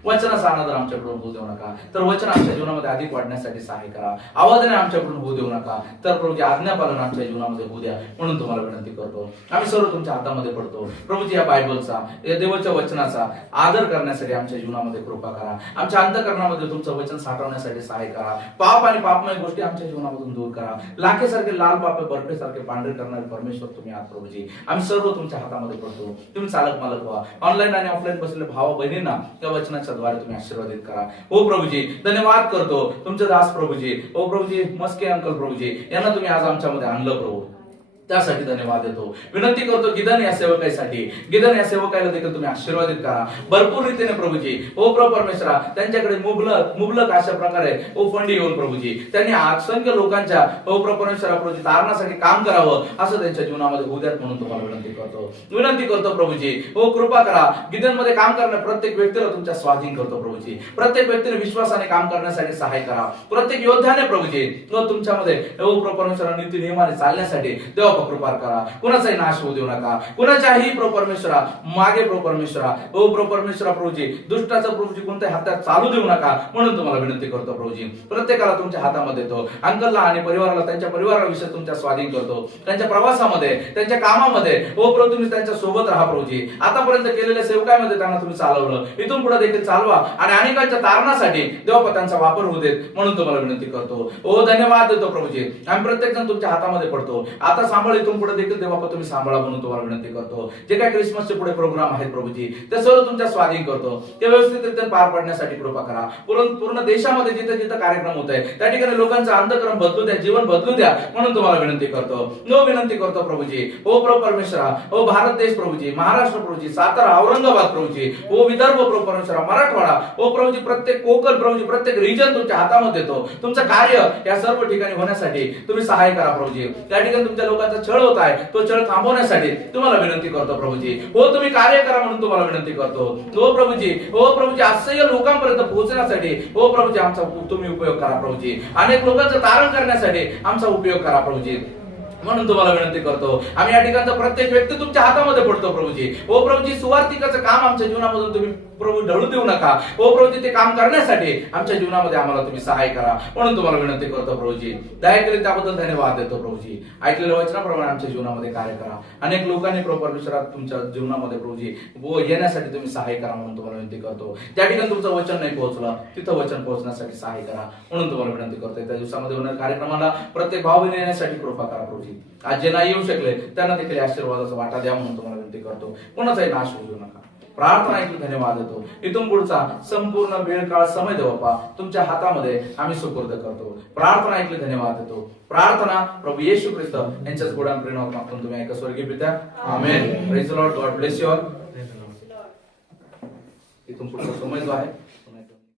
वचनाचा अनादर आमच्याकडून होऊ देऊ नका, तर वचन आमच्या जीवनामध्ये अधिक वाढण्यासाठी सहाय्य करा. आवाजाने आमच्याकडून होऊ देऊ नका, तर प्रभूजी आज्ञापालन आमच्या जीवनामध्ये होऊ द्या म्हणून तुम्हाला विनंती करतो. आम्ही सर्व तुमच्या हातामध्ये पडतो प्रभूजी. या बायबलचा, या देवाच्या वचनाचा आदर करण्यासाठी आमच्या जीवनामध्ये कृपा करा. आमच्या अंतःकरणामध्ये तुमचं वचन साठवण्यासाठी सहाय्य करा. पाप आणि पापमय गोष्टी आमच्या जीवनामधून दूर करा. लाखेसारखे लाल पापे बर्फेसारखे पांढरे करणारे परमेश्वर तुम्ही आहात प्रभूजी. आम्ही सर्व तुमच्या हातामध्ये पडतो. तुम्ही चालक मालक व्हा. ऑनलाईन आणि ऑफलाईन बसलेले भावा बहिणींना त्या वचनाच्या द्वारे तुम्ही आशीर्वादित करा. हो प्रभूजी, धन्यवाद करतो तुमचे दास प्रभूजी. हो प्रभूजी, मस्के अंकल प्रभूजी, यांना तुम्ही आज आमच्यामध्ये आणलं प्रभू, त्यासाठी धन्यवाद देतो. विनंती करतो गिदन या सेवकासाठी, गिदन या सेवकाला देखील तुम्ही आशीर्वादित करा भरपूर रीतीने प्रभूजी. ओ प्रभू परमेश्वरा, त्यांच्याकडे मुबलक अशा प्रकारे ओ फंडी येऊन प्रभूजी त्यांनी असंख्य लोकांच्या ओ प्रभू परमेश्वरा प्रभूजी तारणासाठी काम करावं असं त्यांच्या जीवनामध्ये होऊ द्यात म्हणून तुम्हाला विनंती करतो प्रभूजी. ओ कृपा करा. गिदन मध्ये काम करणाऱ्या प्रत्येक व्यक्तीला तुमच्या स्वाधीन करतो प्रभूजी. प्रत्येक व्यक्तीने विश्वासाने काम करण्यासाठी सहाय्य करा. प्रत्येक योद्ध्याने प्रभूजी तुमच्यामध्ये ओ प्रभू परमेश्वरा नीती नियमाने चालण्यासाठी देवा कृपा करा. कुणाचाही नाश होऊ देऊ नका. कुणाच्याही प्रभू परमेश्वरा मागे प्रभू परमेश्वरा ओ प्रभू परमेश्वरा प्रभूजी दुष्टाचा प्रभूजी कोणत्याही हातात चालू देऊ नका म्हणून तुम्हाला विनंती करतो प्रभूजी. प्रत्येकाला तुमच्या हातामध्ये देतो. अंकलला आणि परिवाराला, त्यांच्या परिवाराविषयी तुमच्या स्वाधीन करतो. त्यांच्या प्रवासामध्ये, त्यांच्या कामामध्ये ओ प्रभू तुम्ही त्यांच्या सोबत राहा प्रभूजी. आतापर्यंत केलेल्या सेवकामध्ये त्यांना तुम्ही चालवलं, इथून पुढे देखील चालवा आणि अनेकांच्या तारणासाठी देवा त्यांचा वापर होऊ देत म्हणून तुम्हाला विनंती करतो. ओ धन्यवाद देतो प्रभूजी. आम्ही प्रत्येक जण तुमच्या हातामध्ये पडतो. आता सांभाळ, इथून पुढे देखील देवा तुम्ही सांभाळा म्हणून तुम्हाला विनंती करतो. जे काही ख्रिसमसचे पुढे प्रोग्राम आहेत प्रभूजी ते सर्व तुमच्या स्वाधीन करतो. ते व्यवस्थितरित्या पार पाडण्यासाठी कृपा करा. पूर्ण देशामध्ये जिथे जिथे कार्यक्रम होत आहे त्या ठिकाणी लोकांचा अंतःकरण बदलू द्या, जीवन बदलू द्या म्हणून तुम्हाला विनंती करतो प्रभूजी. ओ प्रभू परमेश्वरा, ओ भारत देश प्रभूजी, महाराष्ट्र प्रभूजी, सातारा, औरंगाबाद प्रभूजी, ओ विदर्भ प्रभू परमेश्वरा, मराठवाडा ओ प्रभूजी, प्रत्येक कोकण प्रभूजी, प्रत्येक रिजन तुमच्या हातामध्ये देतो. तुमचं कार्य या सर्व ठिकाणी होण्यासाठी तुम्ही सहाय्य करा प्रभूजी. त्या ठिकाणी तुमच्या लोकांचा छळ होत आहे तो छळ थांबवण्यासाठी तुम्हाला विनंती करतो प्रभूजी. हो तुम्ही कार्य करा म्हणून तुम्हाला विनंती करतो. ओ प्रभूजी असह्य लोकांपर्यंत पोहोचण्यासाठी ओ प्रभूजी आमचा तुम्ही उपयोग करा प्रभूजी. अनेक लोकांचं तारण करण्यासाठी आमचा उपयोग करा प्रभूजी म्हणून तुम्हाला विनंती करतो. आम्ही या ठिकाणचा प्रत्येक व्यक्ती तुमच्या हातामध्ये पडतो प्रभूजी. ओ प्रभूजी, सुवार्तिकाचं काम आमच्या जीवनामधून तुम्ही प्रभू ढळू देऊ नका. हो प्रभूजी, ते काम करण्यासाठी आमच्या जीवनामध्ये आम्हाला तुम्ही सहाय करा. म्हणून तुम्हाला विनंती करतो प्रभूजी. दया केली त्याबद्दल धन्यवाद देतो प्रभूजी. ऐकलेल्या वचनाप्रमाणे आमच्या जीवनामध्ये कार्य करा. अनेक लोकांनी प्रभू परमेश्वरात तुमच्या जीवनामध्ये प्रभूजी येण्यासाठी तुम्ही सहाय करा म्हणून तुम्हाला विनंती करतो. त्या ठिकाणी तुमचं वचन नाही पोहोचलं, तिथं वचन पोहोचण्यासाठी सहाय करा म्हणून तुम्हाला विनंती करतोय. त्या दिवसामध्ये होणाऱ्या कार्यक्रमाला प्रत्येक भाव येण्यासाठी कृपा करा प्रभूजी. आज जे नाही येऊ शकले त्यांना देखील आशीर्वादाचा वाटा द्या म्हणून तुम्हाला विनंती करतो. कोणाचाही नाश होऊ नका. प्रार्थना ऐकून धन्यवाद देतो. इथून पुढचा संपूर्ण वेळ काळ समय देव बाप्पा तुमच्या हातामध्ये आम्ही सुपूर्द करतो. प्रार्थना ऐकली धन्यवाद देतो. प्रार्थना प्रभू येशू ख्रिस्त यांच्याच गोड्या प्रेमातून मागून तुम्ही ऐका स्वर्गीय पिता. Amen. Praise the Lord. God bless you all. इथून पुढचा समय जो आहे